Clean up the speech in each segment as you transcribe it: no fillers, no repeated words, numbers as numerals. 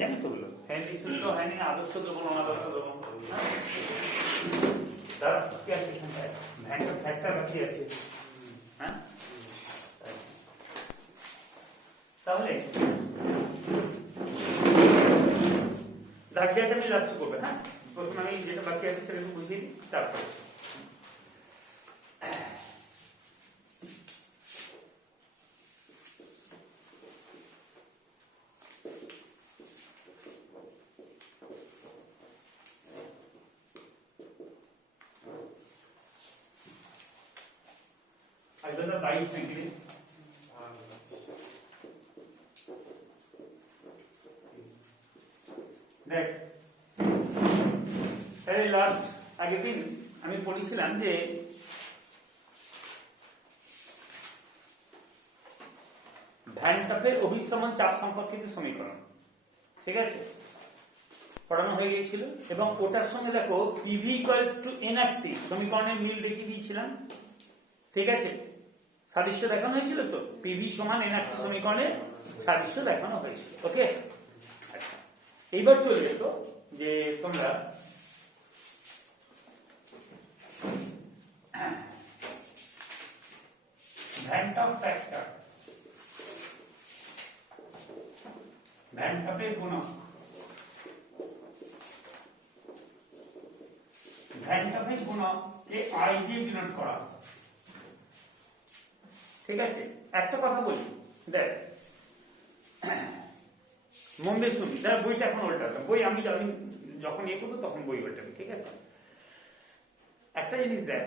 জানি তো বললো হেনরি সূত্র হয়নি, আদর্শ দ্রবণ অনাদর্শ দ্রবণ, তারা কি আছে এখানটায় ভ্যান্টার ফ্যাক্টর বাকি আছে। হ্যাঁ, তাহলে দাগটা আমি লাস্ট করবে। হ্যাঁ, প্রথমে আমি যেটা বাকি আছে সেটা একটু বুঝিয়ে দিই, তারপর আইদার 22 ডিগ্রি দেখ। তাহলে লাস্ট আগের দিন আমি পড়েছিলাম যে ভ্যান টাফের অভিসরণ চাপ সম্পর্কিত সমীকরণ, ঠিক আছে, পড়ানো হয়ে গিয়েছিল এবং ওটার সঙ্গে দেখো পিভি ইকুয়ালস টু এনআরটি সমীকরণের মিল দেখিয়ে দিয়েছিলাম, ঠিক আছে, সাদৃশ্য দেখানো হয়েছিল। তো পিভি সমান এনআরটি সমীকরণের সাদৃশ্য দেখানো হয়েছিল। ওকে, আচ্ছা, এইবার চলে এসো যে তোমরা ভ্যান টাফ ফ্যাক্টর, ভ্যান টাফের গুণক, ভ্যান টাফের গুণককে আই দিয়ে ডিনোট করা, ঠিক আছে। একটা কথা বলি, দেখ মন দিয়ে শুনি, তার বইটা এখন উল্টাবে, বই আমি যখন ইয়ে করবো তখন বই উল্টাবে, ঠিক আছে। একটা জিনিস দেখ,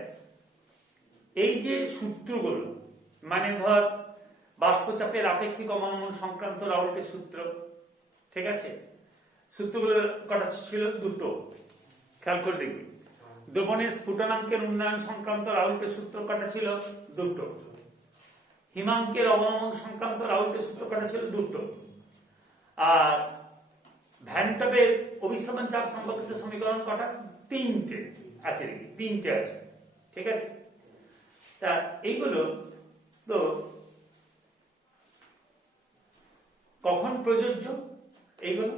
এই যে সূত্রগুলো, মানে ধর বাষ্পচাপের আপেক্ষিক অবনমন সংক্রান্ত রাউল্টের সূত্র, ঠিক আছে, সূত্রগুলোর কটা ছিল? দুটো, খেয়াল করে দেখবি। দ্রবণের স্ফুটনাঙ্কের উন্নয়ন সংক্রান্ত রাউল্টের সূত্র কটা ছিল? দুটো। হিমাঙ্কের অবনমন সংক্রান্ত রাউল্টের সূত্র কটা ছিল? দুটো। আর ভ্যান টাফের অভিসরণ চাপ সম্পর্কিত সমীকরণ কটা? তিনটে আছে, তিনটে আছে, ঠিক আছে। তা এইগুলো তো কখন প্রযোজ্য? এইগুলো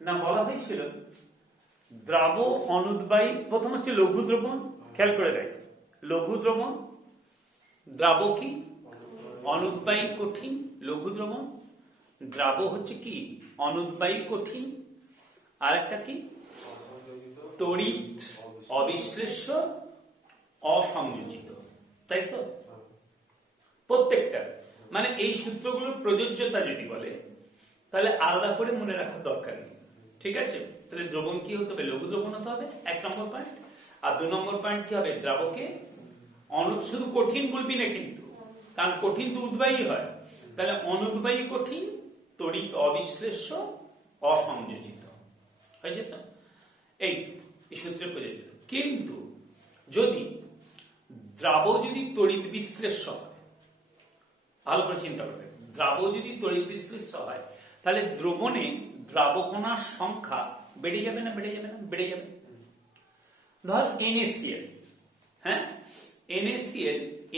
না বলা হয়েছিল দ্রাব অনুদ্বায়ী, প্রথম হচ্ছে লঘু দ্রবণ, খেয়াল করে দেখ, লঘু দ্রবণ, দ্রাব কি অনুদ্বায়ী কঠিন, লঘু দ্রবণ, দ্রাব হচ্ছে কি অনুদ্বায়ী কঠিন, আর একটা কি তড়িৎ অবিশ্লেষ্য অসংযোজিত, তাই তো? প্রত্যেকটা মানে এই সূত্রগুলোর প্রযোজ্যতা যদি বলে তাহলে আলাদা করে মনে রাখার দরকার নেই, ঠিক আছে। তাহলে দ্রবণ কি হতে হবে? লঘু দ্রবণ হতে হবে, 1 নম্বর পয়েন্ট। আর 2 নম্বর পয়েন্ট কি হবে? দ্রাবকে শুধু কঠিন বলবি না কিন্তু, কারণ কঠিন তো উদ্বায়ী হয়, তাহলে অনুদ্বায়ী কঠিন, তড়িৎ অবিশ্লেষ্য অসংযোজিত, হয়েছে তো? এই সূত্রে প্রযোজিত। কিন্তু যদি দ্রাব যদি তড়িৎ বিশ্লেষ্য হয়, ভালো করে চিন্তা করবে, দ্রাব যদি তড়িৎ বিশ্লেষ্য হয় তাহলে দ্রবণে দ্রাবকণার সংখ্যা বেড়ে যাবে না? বেড়ে যাবে না? বেড়ে যাবে। ধর NaCl, হ্যাঁ,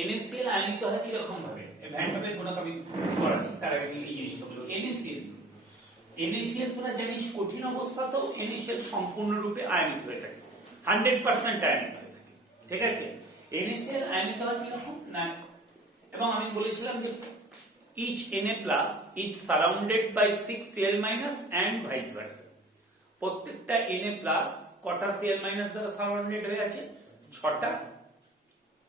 NaCl আয়নিত হয় কিরকম ভাবে? ভ্যান টাফের গুণক আমি করাচ্ছি, তার আগে এই জিনিসটা হলো NaCl তোরা জানিস কঠিন অবস্থাতেও NaCl সম্পূর্ণরূপে আয়নিত হয়ে থাকে, 100% আয়নিত হয়ে থাকে, ঠিক আছে। NaCl আয়নিত হয় কিরকম না, এবং আমি বলেছিলাম যে each Na+ is surrounded by 6 Cl- and vice versa, প্রত্যেকটা Na+ কটা Cl- দ্বারা সারাউন্ডেড হয়ে আছে? 6টা,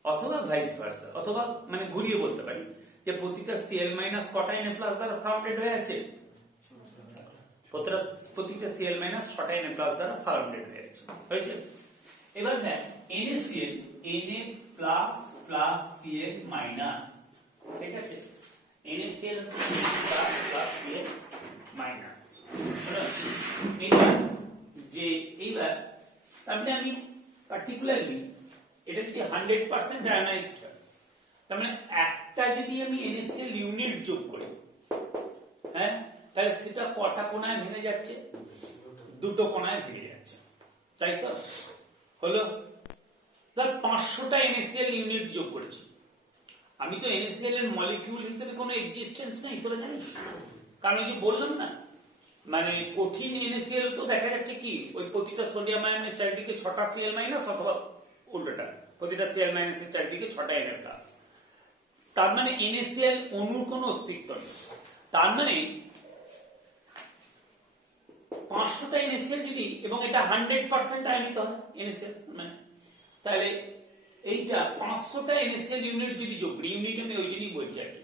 অথবা ভাইস ভার্সা, অথবা মানে ঘুরিয়ে বলতে পারি যে প্রতিটা Cl- কটা Na+ দ্বারা সারাউন্ডেড হয়ে আছে? প্রতিটা Cl- 6টা Na+ দ্বারা সারাউন্ডেড হয়ে আছে, হয়েছে। এবার দেখ NaCl, Na++ Cl-, ঠিক আছে, NaCl ++ Cl-, যে এইবার তাহলে আমি পার্টিকুলারলি এটা যদি 100% আয়নাইজড হয়, তার মানে একটা যদি আমি NaCl ইউনিট যোগ করি, হ্যাঁ, তাহলে সেটা কটা কোণায় ভেঙে যাচ্ছে? দুটো কোণায় ভেঙে যাচ্ছে, তাই তো? হলো, ধর 500টা NaCl ইউনিট যোগ করেছি আমি, তো NaCl এর মলিকিউল হিসেবে কোনো এক্সিস্টেন্স নেই, তোরা জানিস, কারণ ওই যে বললাম না মানে কঠিন NaCl তো দেখা যাচ্ছে কি ওই প্রতিটা সোডিয়াম আয়নের চারিদিকে 6টা Cl মাইনাস অথবা উল্টোটা প্রতিটা Cl মাইনাসের চারিদিকে 6টা Na প্লাস। তার মানে NaCl অণুর কোনো অস্তিত্ব নেই। তার মানে 500টা NaCl যদি এবং এটা 100% আয়নিত হয় NaCl মানে তাহলে এইটা 500টা NaCl ইউনিট যদি যোগ করি, ইউনিট আমি ওই জন্যই বলছি আর কি,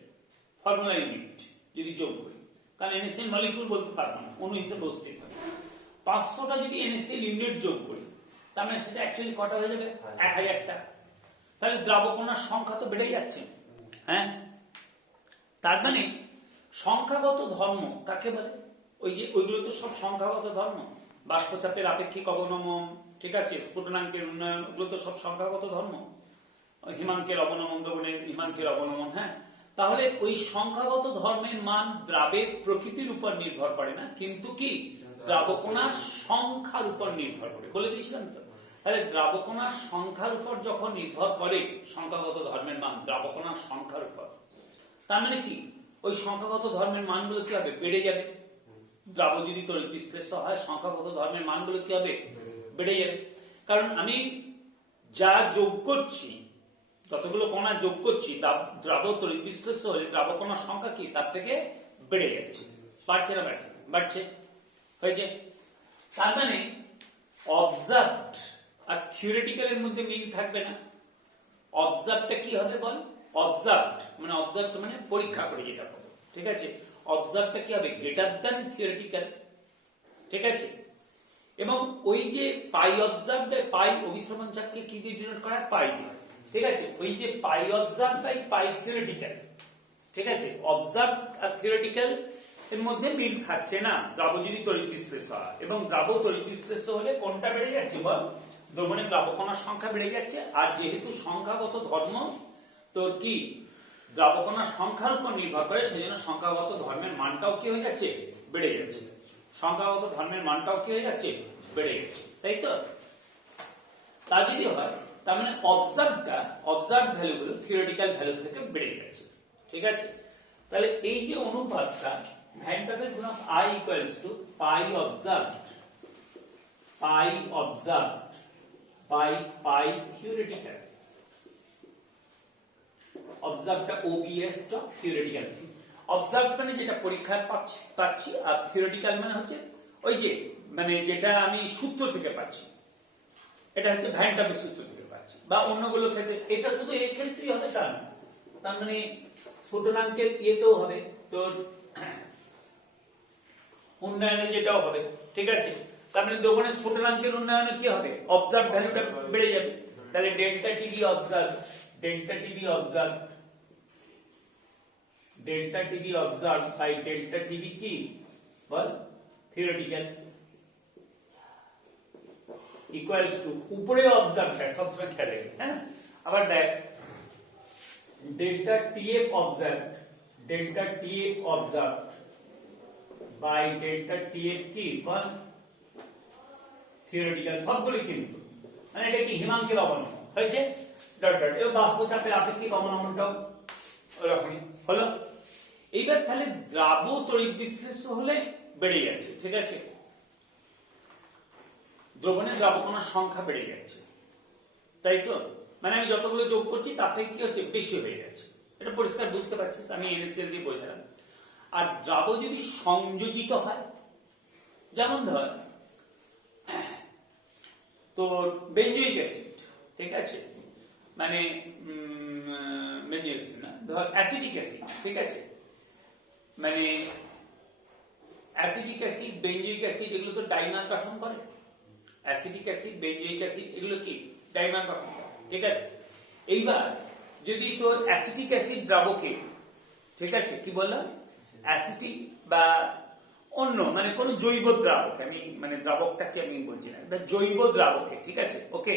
ফর্মুলা ইউনিট যদি যোগ করি, কারণ NaCl মলিকিউল বলতে পারবো না, অণু হিসেবে অস্তিত্ব। 500টা যদি NaCl ইউনিট যোগ করি তার মানে সেটা অ্যাকচুয়ালি কটা হয়ে যাবে? 1000টা। তাহলে দ্রাবকণার সংখ্যা তো বেড়ে যাচ্ছে। হ্যাঁ, তার মানে সংখ্যাগত ধর্ম কাকে বলে? ওই যে ওইগুলো তো সব সংখ্যাগত ধর্ম, বাষ্পচাপের আপেক্ষিক অবনমন, ঠিক আছে, স্ফুটনাঙ্কের উন্নয়ন, ওগুলো তো সব সংখ্যাগত ধর্ম। হিমাঙ্কের অবনমন, দ্রবণের হিমাঙ্কের অবনমন। হ্যাঁ, তাহলে ওই সংখ্যাগত ধর্মের মান দ্রাবের প্রকৃতির উপর নির্ভর করে না, কিন্তু কি দ্রাবকণার সংখ্যার উপর নির্ভর করে, বলে দিয়েছিলাম তো। তাহলে দ্রাবকণার সংখ্যার উপর যখন নির্ভর করে সংখ্যাগত ধর্মের মান দ্রাবকণার সংখ্যার উপর, তার মানে কি ওই সংখ্যাগত ধর্মের মানগুলো কি হবে? বেড়ে যাবে। দ্রাব যদি তড়িৎ বিশ্লেষ্য হয় সংখ্যাগত ধর্মের মানগুলো কি হবে? বেড়ে যাবে। কারণ আমি যা যোগ করছি, যতগুলো কণা যোগ করছি, দ্রাব তড়িৎ বিশ্লেষ্য হলে দ্রাবকণার সংখ্যা কি তার থেকে বেড়ে যাচ্ছে। বাড়ছে না বাড়ছে? বাড়ছে। হয়েছে। তার মানে অবজার্ভড আর থিওরিটিক্যালের মধ্যে মিল থাকবে না। অবজার্ভটা কি হবে বল? অবজার্ভড মানে অবজার্ভ মানে পরীক্ষা করে যেটা বলবো, ঠিক আছে। অবজার্ভটা কি হবে? গ্রেটার দ্যান থিওরিটিক্যাল, ঠিক আছে। এবং ওই যে পাই অবজার্ভড, পাই অভিশ্রমণ চাপকে কি দিয়ে ডিনোট করা? পাই দিয়ে, ঠিক আছে। ওই যে পাই অবজার্ভ বাই পাই থিওরিটিক্যাল, ঠিক আছে। অবজার্ভ আর থিওরিটিক্যাল এর মধ্যে মিল থাকছে না দ্রাব যদি তড়িৎ বিশ্লেষ্য হয়। এবং দ্রাব তড়িৎ বিশ্লেষ্য হলে কোনটা বেড়ে যাচ্ছে বল? দ্রবণে দ্রাবকণার সংখ্যা বেড়ে যাচ্ছে। আর যেহেতু সংখ্যাগত ধর্ম তোর কি দ্রাবকণার সংখ্যার উপর নির্ভর করে, সেজন্য সংখ্যাগত ধর্মের মানটাও কি হয়ে যাচ্ছে? বেড়ে যাচ্ছে। সংখ্যাগত ধর্মের মানটাও কি হয়ে যাচ্ছে? বেড়ে যাচ্ছে, তাই তো? তা যদি হয় তার মানে অবজার্ভ ভ্যালুগুলো থিওরিটিক্যাল ভ্যালু থেকে বেড়ে যাচ্ছে, ঠিক আছে। তাহলে এই যে অনুপাতটা ভ্যান ডের গুণক I equals to pi observed by pi theoretical. অবজার্ভটা OBS টা থিওরিটিক্যাল। অবজার্ভ মানে যেটা পরীক্ষায় পাচ্ছি, আর থিওরিটিক্যাল মানে হচ্ছে ওই যে মানে যেটা আমি সূত্র থেকে পাচ্ছি, এটা হচ্ছে ভ্যান ডাবের সূত্র থেকে পাচ্ছি। বা অন্যগুলো ক্ষেত্রে এটা শুধু এই ক্ষেত্রেই হবে তা না, তার মানে স্ফুটনাঙ্কের ইয়েতেও হবে, তোর উন্নয়নে যেটাও হবে, ঠিক আছে। তার মানে দ্রবণের স্ফুটনাঙ্কের উন্নয়নে কি হবে? অবজার্ভ ভ্যালুটা বেড়ে যাবে। তাহলে delta TV observe by delta TV কি বল? থিওরিটিক্যাল ইকুয়ালস টু উপরে অবজার্ভটা সবসময় খেয়াল রাখবে। হ্যাঁ, আবার দেখ delta TF observe by delta TF কি বল? থিওরিটিক্যাল। সবগুলি কিন্তু মানে এটা কি হিমাঙ্কের অবনমন হয়েছে, ডট ডট। এবার বাষ্পচাপের আপেক্ষিক অবনমনটাও ওরকমই হলো। এইবার তাহলে দ্রাব তড়িৎ বিশ্লেষ্য হলে বেড়ে যাচ্ছে, ঠিক আছে। দ্রবণের দ্রাবকণার সংখ্যা বেড়ে যাচ্ছে, তাই তো? মানে আমি যতগুলো যোগ করছি তার থেকে কি হচ্ছে? বেশি হয়ে যাচ্ছে। এটা পরিষ্কার বুঝতে পারছিস? আমি NaCl দিয়ে বোঝালাম। আর দ্রাব যদি সংযোজিত হয়, যেমন ধর তোর বেঞ্জয়িক অ্যাসিড, ঠিক আছে, মানে বেঞ্জয়িক অ্যাসিড না, ধর অ্যাসিটিক অ্যাসিড, ঠিক আছে। মানে অ্যাসিটিক অ্যাসিড, বেঞ্জয়িক অ্যাসিড এগুলো তো ডাইমার গঠন করে। অ্যাসিটিক অ্যাসিড, বেঞ্জয়িক অ্যাসিড এগুলো কি ডাইমার গঠন করে, ঠিক আছে। এইবার যদি তোর অ্যাসিটিক অ্যাসিড দ্রাবকে, ঠিক আছে, কি বললাম? অ্যাসিটিক বা অন্য মানে কোন জৈব দ্রাবকে, আমি মানে দ্রাবকটাকে আমি বলছি না, জৈব দ্রাবকে, ঠিক আছে, ওকে।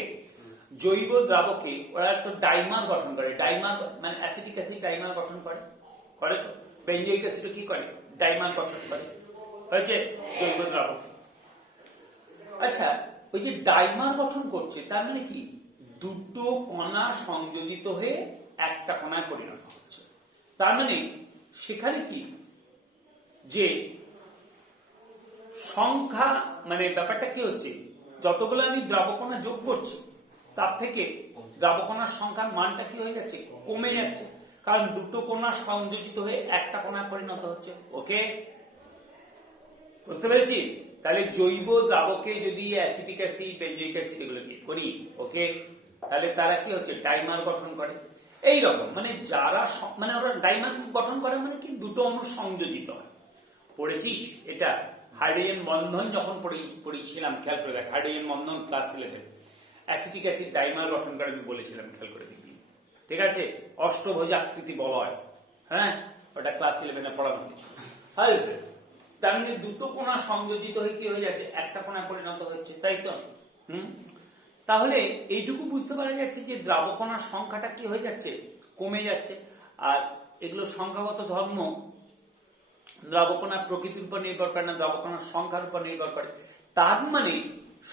জৈব দ্রাবকে ওরা তো ডাইমার গঠন করে। ডাইমার মানে অ্যাসিটিক অ্যাসিড ডাইমার গঠন করে তো। বেঞ্জয়িক অ্যাসিড কি করে? ডাইমার গঠন করে, হয়েছে জৈব দ্রাবক। আচ্ছা, ওই যে ডাইমার গঠন করছে তার মানে কি দুটো কণা সংযোজিত হয়ে একটা কণায় পরিণত হচ্ছে। তার মানে সেখানে কি যে সংখ্যা মানে ব্যাপারটা কি হচ্ছে, যতগুলো আমি দ্রাবকণা যোগ করছি তার থেকে দ্রাবকণার সংখ্যার মানটা কি হয়ে যাচ্ছে, কমে যাচ্ছে, কারণ দুটো কণা সংযোজিত হয়ে একটা কণায় পরিণত হচ্ছে। ওকে, বুঝতে পেরেছিস? তাহলে জৈব দ্রাবকে যদি অ্যাসিটিক অ্যাসিড, বেঞ্জয়িক অ্যাসিড এগুলো কি করি, ওকে, তাহলে তারা কি হচ্ছে, ডাইমার গঠন করে। এই রকম মানে যারা মানে ওরা ডাইমার গঠন করে মানে কি, দুটো অণু সংযোজিত হয়। পড়েছিস এটা? হাইড্রোজেন বন্ধন যখন পড়েছিলাম, খেয়াল করে দেখ, হাইড্রোজেন বন্ধন ক্লাস 11 অ্যাসিটিক অ্যাসিড ডাইমার গঠন করে আমি বলেছিলাম, খেয়াল করে দেখবি। ঠিক আছে, অষ্টভুজাকৃতি বলয়, হ্যাঁ, ওটা ক্লাস 11 এ পড়ানো হয়েছে। তার মানে দুটো কোণা সংযোজিত হয়ে কি হয়ে যাচ্ছে, একটা কোণায় পরিণত হচ্ছে, তাই তো? তাহলে এইটুকু বুঝতে পারা যাচ্ছে যে দ্রাবকণার সংখ্যাটা কি হয়ে যাচ্ছে, কমে যাচ্ছে। আর এগুলো সংখ্যাগত ধর্ম দ্রাবকণার প্রকৃতির উপর নির্ভর করে না, দ্রাবকণার সংখ্যার উপর নির্ভর করে। তার মানে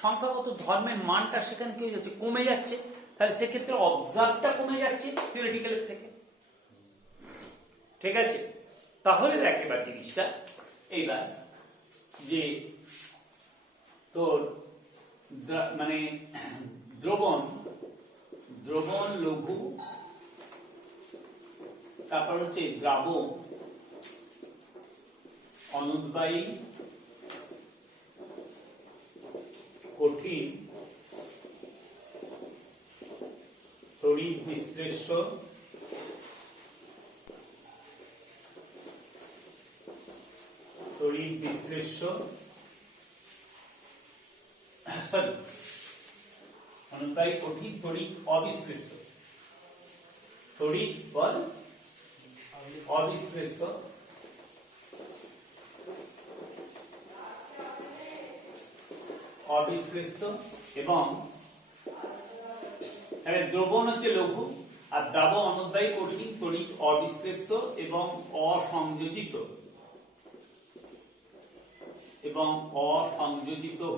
সংখ্যাগত ধর্মের মানটা সেখানে কি হয়ে যাচ্ছে, কমে যাচ্ছে। তাহলে সেক্ষেত্রে অবজার্ভটা কমে যাচ্ছে থিওরিটিক্যালের থেকে। ঠিক আছে, তাহলে দেখ এবার জিনিসটা এইবার যে তোর মানে দ্রবণ লঘু, তারপর হচ্ছে দ্রাবক, অনুদ্বায়ী, কঠিন, তড়িৎ বিশ্লেষ্য, অনুদ্বায়ী, কঠিন, তড়িৎ অবিশ্লেষ্য, তড়িৎ বল অবিশ্লেষ্য, এবং দ্রবণ হচ্ছে লঘু, আর দ্রাবক, অনুদ্বায়ী, কঠিন, তড়িৎ অবিশ্লেষ্য এবং অসংযোজিত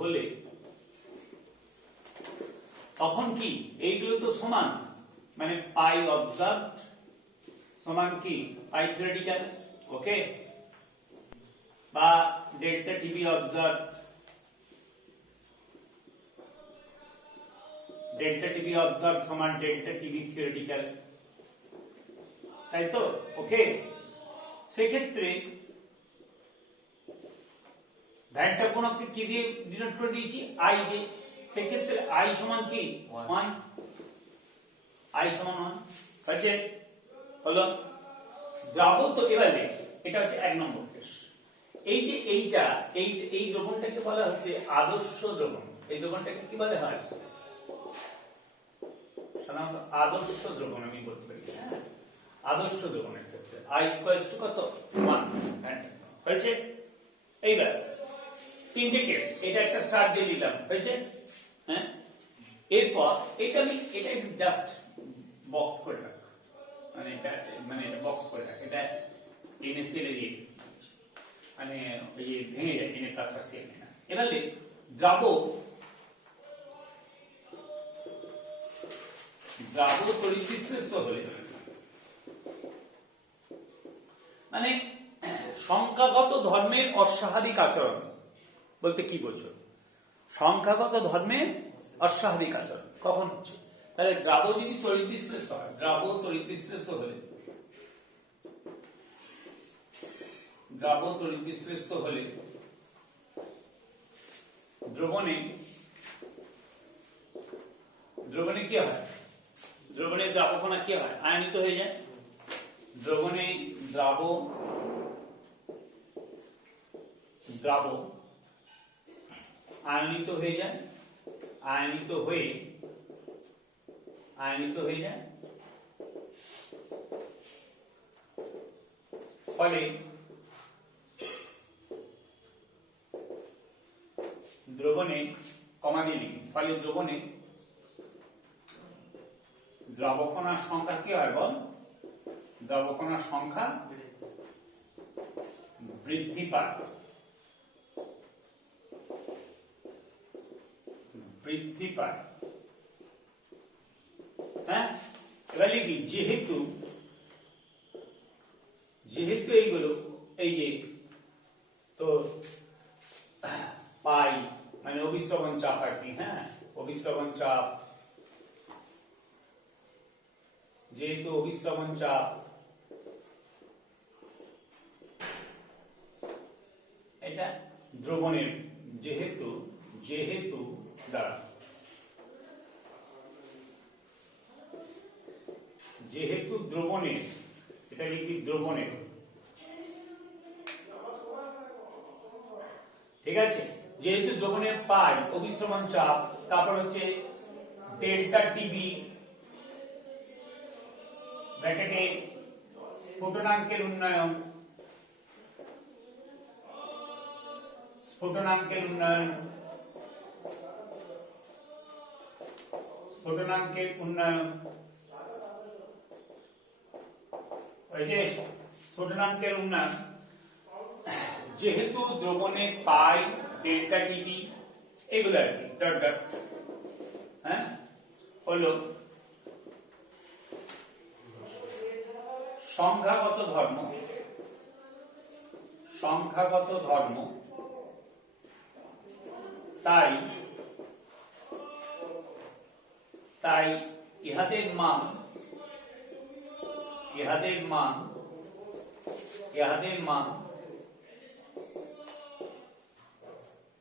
হলে তখন কি এইগুলো তো সমান, মানে পাই অবজার্ভড সমান কি পাই থিওরিটিক্যাল, ওকে, বা ডেল্টা টিভি অবজার্ভড, সমান ডেল্টা টিভি থিওরিটিক্যাল, তাই তো? ওকে, সেক্ষেত্রে ভ্যান্টা গুণককে কি দিয়ে ডিনোট করে দিয়েছি, আই দিয়ে। সেক্ষেত্রে আই সমান কি 1, আই সমান 1 হচ্ছে, হলো দ্রাবক। তো এবার দেখ, এটা হচ্ছে 1 নম্বর কেস। এই যে এই দ্রবণটাকে বলা হচ্ছে আদর্শ দ্রবণ। এই দ্রবণটাকে কি বলা হয়, সাধারণত আদর্শ দ্রবণ আমি বলতে পারি। হ্যাঁ, আদর্শ দ্রবণের ক্ষেত্রে I ইকুয়ালস টু কত, 1 হয়েছে। এইবার তিনটে কেস, এটা একটা স্টার দিয়ে দিলাম, হয়েছে। হ্যাঁ, এরপর এটা জাস্ট বক্স করে রাখ, মানে এটা বক্স করে রাখ, এটা NaCl এ দিয়ে মানে ওই ভেঙে যায়, Na প্লাস আর Cl মাইনাস। এবার দ্রাবক তড়িৎ বিশ্লেষ্য হলে মানে সংখ্যাগত ধর্মের অস্বাভাবিক আচরণ বলতে কি বোঝো? সংখ্যাগত ধর্মের অস্বাভাবিক আচরণ কখন হচ্ছে? তাহলে দ্রাবক যদি তড়িৎ বিশ্লেষ্য হয়, দ্রাবক তড়িৎ বিশ্লেষ্য হলে দ্রবণে কি হয়, দ্রবণের দ্রাবকণা কি হয়, আয়নিত হয়ে যায়। দ্রবণে দ্রাবক আয়নিত হয়ে যায়, ফলে দ্রবণে কমা দিয়ে লিখি, ফলে দ্রবণে দ্রাবকণার সংখ্যা কি হয় বল, দ্রাবকণার সংখ্যা বৃদ্ধি পায়। হ্যাঁ, এবার লিখি যেহেতু এইগুলো এই যে তো পাই মানে অভিস্রবণ চাপ আর কি, হ্যাঁ অভিস্রবণ চাপ, যেহেতু অভিস্রবণ চাপ এটা দ্রবণের যেহেতু দ্বারা যেহেতু দ্রবণের, এটা লিখি দ্রবণের, ঠিক আছে, যেহেতু দ্রবণের পাই অভিস্রবণ চাপ, তারপর হচ্ছে ডেল্টা টিবি ব্র্যাকেটে স্ফুটনাঙ্কের উন্নয়ন, স্ফুটনাঙ্কের উন্নয়ন, স্ফুটনাঙ্কের উন্নয়ন, ওই যে স্ফুটনাঙ্কের উন্নয়ন, যেহেতু দ্রবণে পাই ডেল্টা টিবি এগুলো আর কি ডট ডট, হ্যাঁ হলো সংখ্যাগত ধর্ম, সংখ্যাগত ধর্ম, তাই ইহাদের মান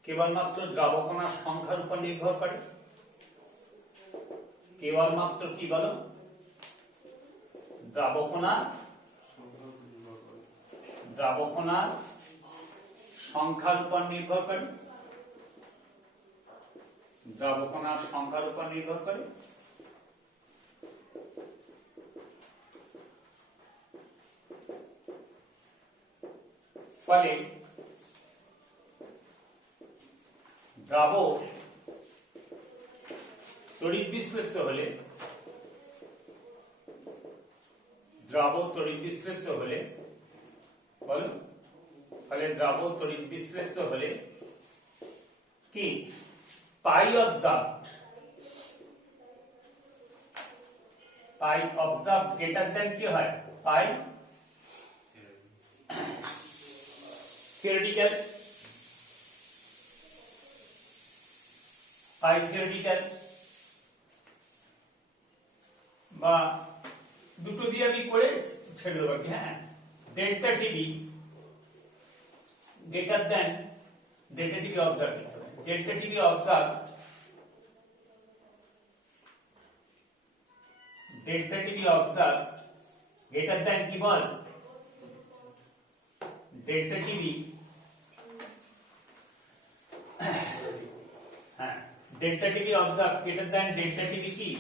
কেবলমাত্র দ্রাবকণার সংখ্যার উপর নির্ভর করে, কেবলমাত্র কি বলো, দ্রাবকণার সংখ্যার উপর নির্ভর করে, দ্রাবকণার সংখ্যার উপর নির্ভর করে। ফলে দ্রাবক তড়িৎ বিশ্লেষ্য হলে, দ্রাবক তড়িৎ বিশ্লেষ্য হলে, বলো, ফলে দ্রাবক তড়িৎ বিশ্লেষ্য হলে কি পাই অবজার্ভ গ্রেটার দেন কি হয়, পাই থিওরিটিক্যাল, পাই থিওরিটিক্যাল বা দুটো দিয়ে আমি করে ছেড়ে দেবো, হ্যাঁ delta TB greater than delta TB observe, delta TB observe, delta TB observe greater than কি বল, ডেল্টা টিবি, হ্যাঁ delta TB observe greater than delta TB কি,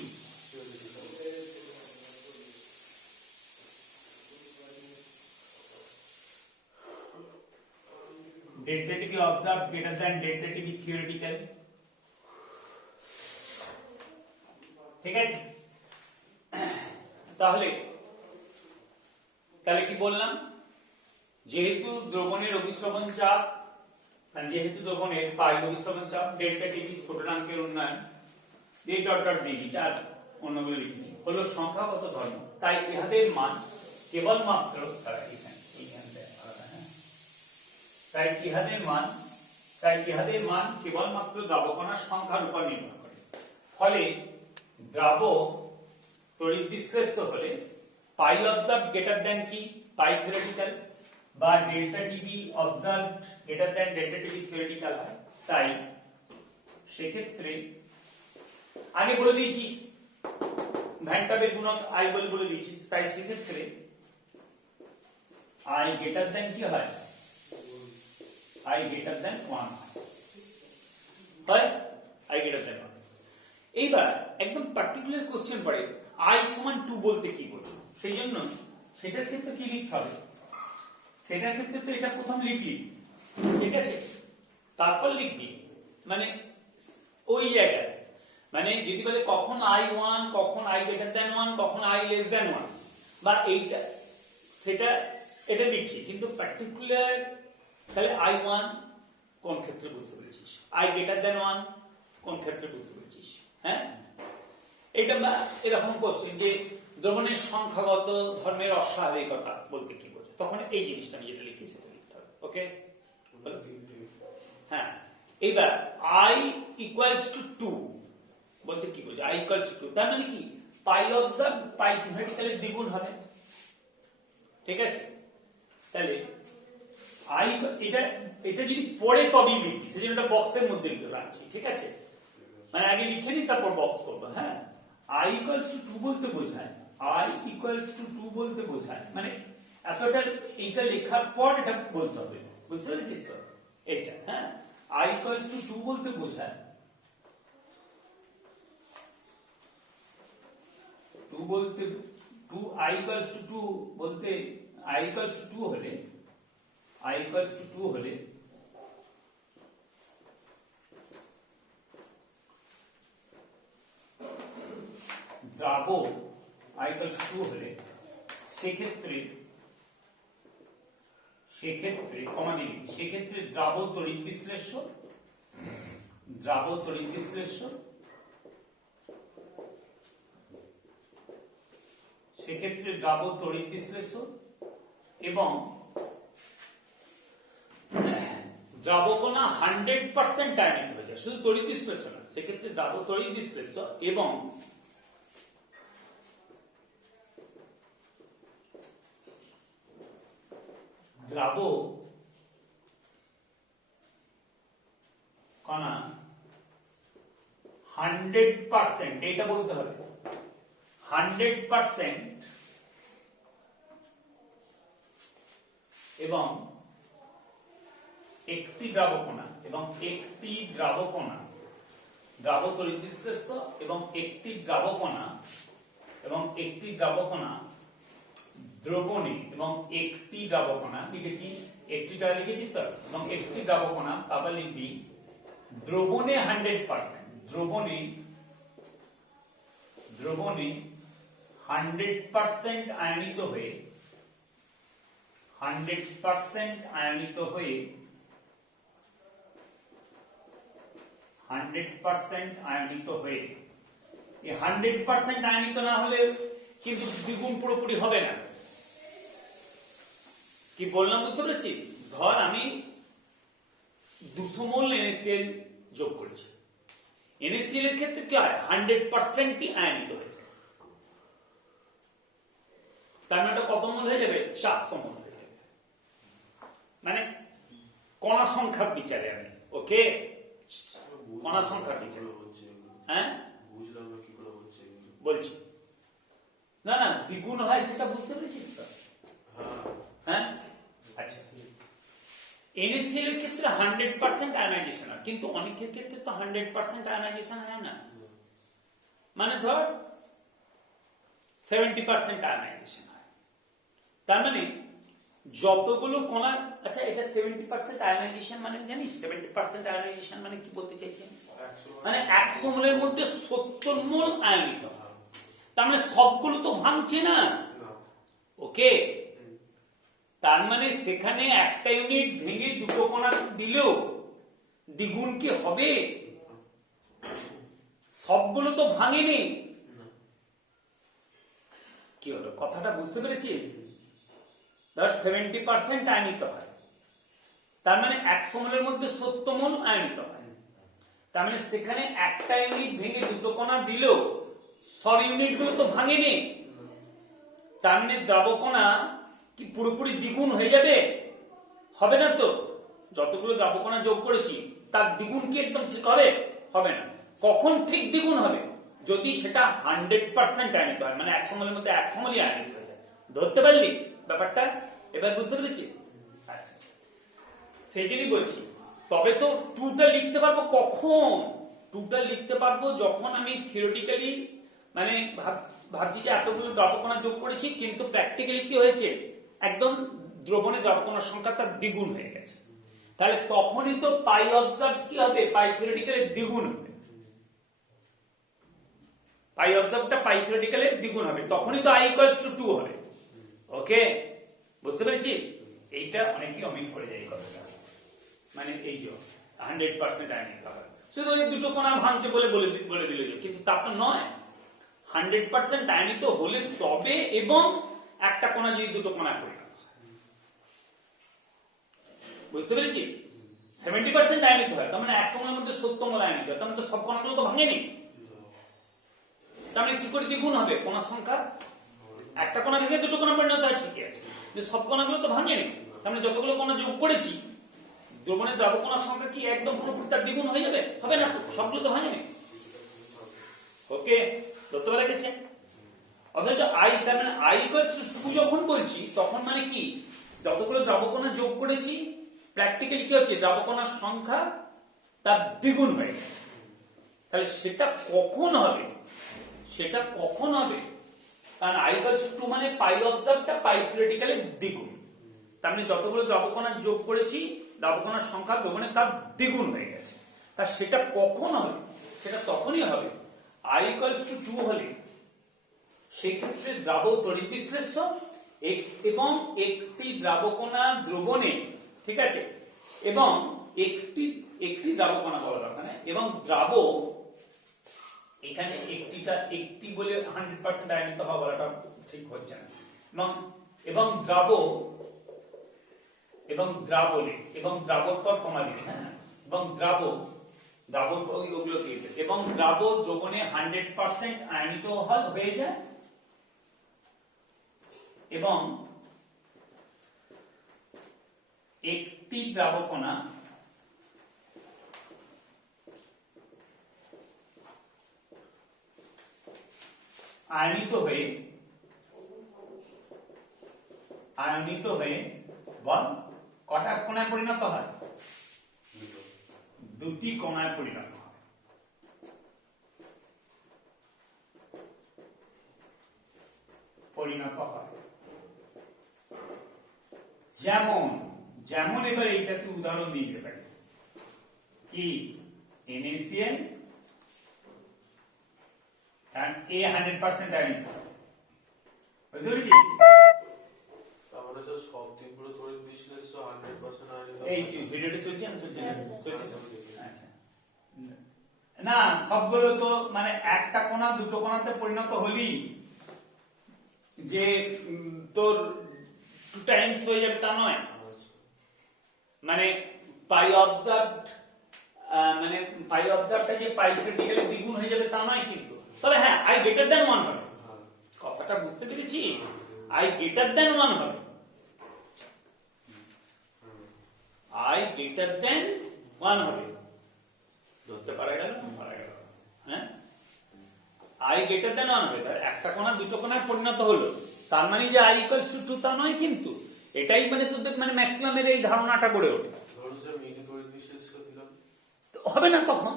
delta TB observe greater than delta TB theoretical, ঠিক আছে। তাহলে কি বললাম, যেহেতু দ্রবণের অভিস্রবণ চাপ, যেহেতু দ্রবণের পাই অভিস্রবণ চাপ ডেল্টা টিবি স্ফুটনাঙ্কের উন্নয়ন দিয়ে ডট ডট দিবি, চার অন্যগুলো লিখিনি, হলো সংখ্যাগত ধর্ম, তাই ইহাদের মান কেবলমাত্র তাই ইহাদের মান কেবলমাত্র দ্রাবকণার সংখ্যার উপর নির্ভর করে। ফলে দ্রাবক তড়িৎ বিশ্লেষ্য হলে পাই অবজার্ভ গ্রেটার দেন কি, পাই থিওরিটিক্যাল বা delta TB observe greater than delta TB theoretical হয়। তাই সেক্ষেত্রে আগে বলে দিয়েছিস ভ্যান টাবের গুণক আই বলে দিয়েছিস, তাই সেক্ষেত্রে আই গ্রেটার দেন কি হয়, I greater than 1 হয়, I greater than 1। এইবার একদম পার্টিকুলার কোশ্চেন পড়ে I সমান 2 বলতে কি বলছো, সেই জন্য সেটার ক্ষেত্রে কি লিখতে হবে, সেটার ক্ষেত্রে তো এটা প্রথম লিখলি, ঠিক আছে, তারপর লিখবি মানে ওই জায়গায়, মানে যদি বলে কখন I1, কখন I greater than 1, কখন I less than 1 বা এইটা সেটা এটা লিখছি, কিন্তু পার্টিকুলার তাহলে I1 কোন ক্ষেত্রে বুঝতে পেরেছিস, I greater than 1 কোন ক্ষেত্রে বুঝতে পেরেছিস, হ্যাঁ এটা এরকম কোশ্চেন যে দ্রবণের সংখ্যাগত ধর্মের অস্বাভাবিকতা বলতে কি বোঝো, তখন এই জিনিসটা আমি যেটা লিখি সেটা লিখতে হবে, ওকে। হ্যাঁ, এবার I ইকুয়ালস টু 2 বলতে কি বোঝায়? I ইকুয়ালস টু 2 তার মানে কি পাই অবজার্ভ পাই থিওরিটিক্যালি দ্বিগুণ হবে, ঠিক আছে? তাহলে I এটা এটা যদি পরে তবেই লিখি, সেজন্য এটা বক্সের মধ্যে রাখছি, ঠিক আছে? মানে আগে লিখে নি তারপর বক্স করব। হ্যাঁ, I ইকুয়ালস টু 2 বলতে বোঝায়, I ইকুয়ালস টু 2 বলতে বোঝায় মানে এতটা এইটা লেখার পর এটা বলতে হবে, বুঝতে পেরেছিস তো? এটা হ্যাঁ, I ইকুয়ালস টু 2 বলতে বোঝায় 2 বলতে 2 I ইকুয়ালস টু 2 বলতে I ইকুয়ালস টু 2 হলে I ইকুয়ালস টু 2 হলে দ্রাবক I ইকুয়ালস টু 2 হলে সেক্ষেত্রে কমা দিবি, সেক্ষেত্রে দ্রাব তড়িৎ বিশ্লেষ্য সেক্ষেত্রে দ্রাব তড়িৎ বিশ্লেষ্য এবং দ্রাবকণা 100% আয়নিত হয়ে যায়, শুধু তড়িৎ বিশ্লেষ্য না, সেক্ষেত্রে দ্রাব তড়িৎ বিশ্লেষ্য এবং দ্রাব কণা 100%, এটা বলতে হবে 100% এবং একটি দ্রাবকণা দ্রাব তড়িৎ বিশ্লেষ্য এবং একটি দ্রাবকণা দ্রবণে এবং একটি দ্রাবকণা লিখেছি, একটিটা লিখেছিস তো, এবং একটি দ্রাবকণা আবার লিখবি দ্রবণে 100%, দ্রবণে 100% আয়নিত হয়ে 100% আয়নিত হয়ে 100% আয়নিত হয়ে এই 100% আয়নিত না হলে কিন্তু দ্বিগুণ পুরোপুরি হবে না। কি বললাম বুঝতে পেরেছি? ধর আমি 200 মোল NaCl যোগ করেছি, NaCl এর ক্ষেত্রে কি হয় 100%ই আয়নিত হয়ে যায়, তার মানে ওটা কত মোল হয়ে যাবে? 400 মোল হয়ে যাবে, মানে কণা সংখ্যার বিচারে আমি ওকে কণা সংখ্যার বিচারে হ্যাঁ বুঝলাম না কি করে হচ্ছে বলছি না না দ্বিগুণ হয় সেটা বুঝতে পেরেছিস তো? হ্যাঁ আচ্ছা, NaCl এর ক্ষেত্রে 100% আয়নাইজেশন হয়, কিন্তু অনেকের ক্ষেত্রে তো 100% আয়নাইজেশন হয় না, মানে ধর 70% আয়নাইজেশন হয়, তার মানে যতগুলো কণা, আচ্ছা এটা 70% আয়নাইজেশন মানে জানিস 70% আয়নাইজেশন মানে কি বলতে চাইছেন? মানে 100 মোলের মধ্যে 70 মোল আয়নিত হয়, তার মানে সবগুলো তো ভাঙছে না, ওকে? তার মানে সেখানে একটা ইউনিট ভেঙে দুটো কণা দিলেও দ্বিগুণ কি হবে? সবগুলো তো ভাঙেনি, কি হলো কথাটা বুঝতে পেরেছিস? ধর 70% আয়নিত হয়, তার মানে 100 মোলের মধ্যে 70 মোল আয়নিত হয়, তার মানে সেখানে একটা ইউনিট ভেঙে দুটো কণা দিলেও সব ইউনিট গুলো তো ভাঙেনি, তার মানে দ্রাবকণা কি পুরোপুরি দ্বিগুণ হয়ে যাবে? হবে না তো, যতগুলো দ্রাবকণা যোগ করেছি তার দ্বিগুণ কি একদম ঠিক হবে? হবে না। কখন ঠিক দ্বিগুণ হবে? যদি সেটা 100% আয়নিত হয়, মানে 100 মোলের মধ্যে 100 মোলই আয়নিত হয়ে যায়। ধরতে পারলি ব্যাপারটা? এবার বুঝতে পেরেছিস? আচ্ছা, সেই জন্যই বলছি, তবে তো টুটা লিখতে পারবো কখন? টুটা লিখতে পারবো যখন আমি থিওরিটিক্যালি মানে ভাবছি যে এতগুলো দ্রাবকণা যোগ করেছি, কিন্তু প্র্যাকটিক্যালি কি হয়েছে একদম দ্রবণে দ্রাবকণার সংখ্যা তার দ্বিগুণ হয়ে গেছে, তাহলে তখনই তো পাই অবজার্ভ কি হবে? পাই থিওরিটিক্যালি দ্বিগুণ হবে, পাই অবজার্ভটা পাই থিওরিটিক্যালি দ্বিগুণ হবে, তখনই তো I ইকুয়ালস টু 2 হবে, ওকে? বুঝতে পেরেছিস? এইটা অনেকেই অমিট করে যায় এই কথাটা, মানে এই যে 100% আয়নিত হবে, শুধু ওই দুটো কণা ভাঙছে বলে দিল যে, কিন্তু তা তো নয়, 100% আয়নিত হলে তবে এবং একটা কণা যদি দুটো কণা পরিণত হয়, বুঝতে পেরেছিস? 70% আয়নিত হয়, তার মানে 100 মোলের মধ্যে 70 মোল আয়নিত হয়, তার মানে তো সব কণাগুলো তো ভাঙেনি, তার মানে কি করে দ্বিগুণ হবে কণার সংখ্যা? একটা কণা ভেঙে দুটো কণা পরিণত হয়, ঠিকই আছে, যে সব কণাগুলো তো ভাঙেনি, তার মানে যতগুলো কণা যোগ করেছি দ্রবণের দ্রাবক কণার সংখ্যা কি একদম পুরোপুরি তার দ্বিগুণ হয়ে যাবে? হবে না, সবগুলো তো ভাঙেনি। ওকে, ধরতে পারা গেছে। অথচ আই, তার মানে আই ইকুয়ালস টু যখন বলছি তখন মানে কি, যতগুলো দ্রাবক কণা যোগ করেছি প্র্যাকটিক্যালি কি হচ্ছে, দ্রাবক কণার সংখ্যা তার দ্বিগুণ হয়ে গেছে। তাহলে সেটা কখন হবে, সেটা কখন হবে, কারণ আই ইকুয়ালস টু মানে পাই অবজার্ভটা পাই থিওরিটিক্যালি দ্বিগুণ, তার মানে যতগুলো দ্রাবক কণা যোগ করেছি দ্রাবক কণার সংখ্যা দ্রবণে তার দ্বিগুণ হয়ে গেছে। তা সেটা কখন হবে, সেটা তখনই হবে আই ইকুয়ালস টু 2 হলে সেই ক্ষেত্রে দ্রাবক তড়িৎ বিশ্লেষ্য এবং একটি দ্রাবকণা দ্রবণে, ঠিক আছে, এবং একটি দ্রাবকণা বলা দরকার নেই, এবং দ্রাবক এখানে একটি বলে 100% আয়নিত হওয়া বলাটা ঠিক হচ্ছে না, এবং দ্রাবণে এবং দ্রাবক পর কমা দিবে, হ্যাঁ, এবং দ্রাবক ওগুলো কি, এবং দ্রাবক দ্রবণে 100% আয়নিত হয়ে যায় এবং একটি দ্রাবকণা আয়নিত হয়ে বল কটা কণায় পরিণত হয়? দুটি কণায় পরিণত হয়। যেমন এবার এইটা তুই উদাহরণ দিয়ে দিতে পারিস কি, NaCl and A 100% আয়নিত হয়, বুঝতে পেরেছিস? তাহলে তো সব দিকগুলো তড়িৎ বিশ্লেষ্য 100% আয়নিত। এই ভিডিওটা চলছে না, চলছে? আচ্ছা, না সবগুলো তো মানে একটা কণা দুটো কণাতে পরিণত হলি যে তোর 2 টাইমস হয়ে যাবে তা নয়, মানে পাই অবজার্ভটা যে পাই থিওরিটিক্যালি দ্বিগুণ হয়ে যাবে তা নয় কিন্তু, তবে হ্যাঁ আই গ্রেটার দ্যান 1 হবে, কথাটা বুঝতে পেরেছি? আই গ্রেটার দ্যান 1 হবে, আই গ্রেটার দ্যান 1 হবে, ধরতে পারা গেল না? পারা গেল, হ্যাঁ, আই গ্রেটার দ্যান 1 হবে। তার একটা কণা দুটো কণায় পরিণত হলো, তার মানে যে আই ইকুয়ালস টু 2 তা নয় কিন্তু, এটাই মানে তোদের মানে ম্যাক্সিমামের এই ধারণাটা গড়ে ওঠে। হবে না তখন,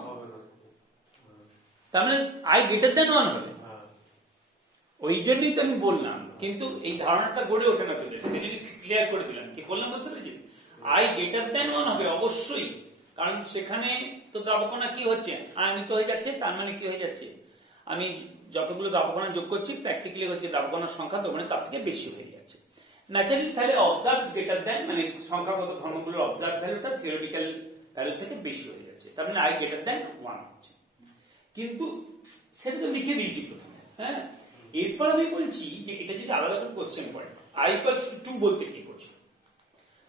তার মানে আই গ্রেটার দ্যান 1 হবে, ওই জন্যই তো আমি বললাম, কিন্তু এই ধারণাটা গড়ে ওঠে না তোদের, সে যদি ক্লিয়ার করে দিলাম, কি বললাম বুঝতে পেরেছি? আই গ্রেটার দ্যান 1 হবে অবশ্যই, কারণ সেখানে তো দ্রাবকণা কি হচ্ছে, আয়নিত হয়ে যাচ্ছে, তার মানে কি হয়ে যাচ্ছে, আমি যতগুলো দ্রাবকণা যোগ করছি প্র্যাকটিক্যালি হচ্ছে দ্রাবকণার সংখ্যা দ্রবণে তার থেকে বেশি হয়ে যাচ্ছে ন্যাচারালি। তাহলে অবজার্ভ গ্রেটার দ্যান মানে সংখ্যাগত ধর্মগুলোর অবজার্ভ ভ্যালুটা থিওরিটিক্যাল ভ্যালু থেকে বেশি হয়ে যাচ্ছে, তার মানে আই গ্রেটার দ্যান 1 হচ্ছে। কিন্তু সেটা তো লিখে দিয়েছি প্রথমে, হ্যাঁ, এরপর আমি বলছি যে এটা যদি আলাদা করে কোশ্চেন পড়ে আই ইকুয়ালস টু 2 বলতে কি করছো,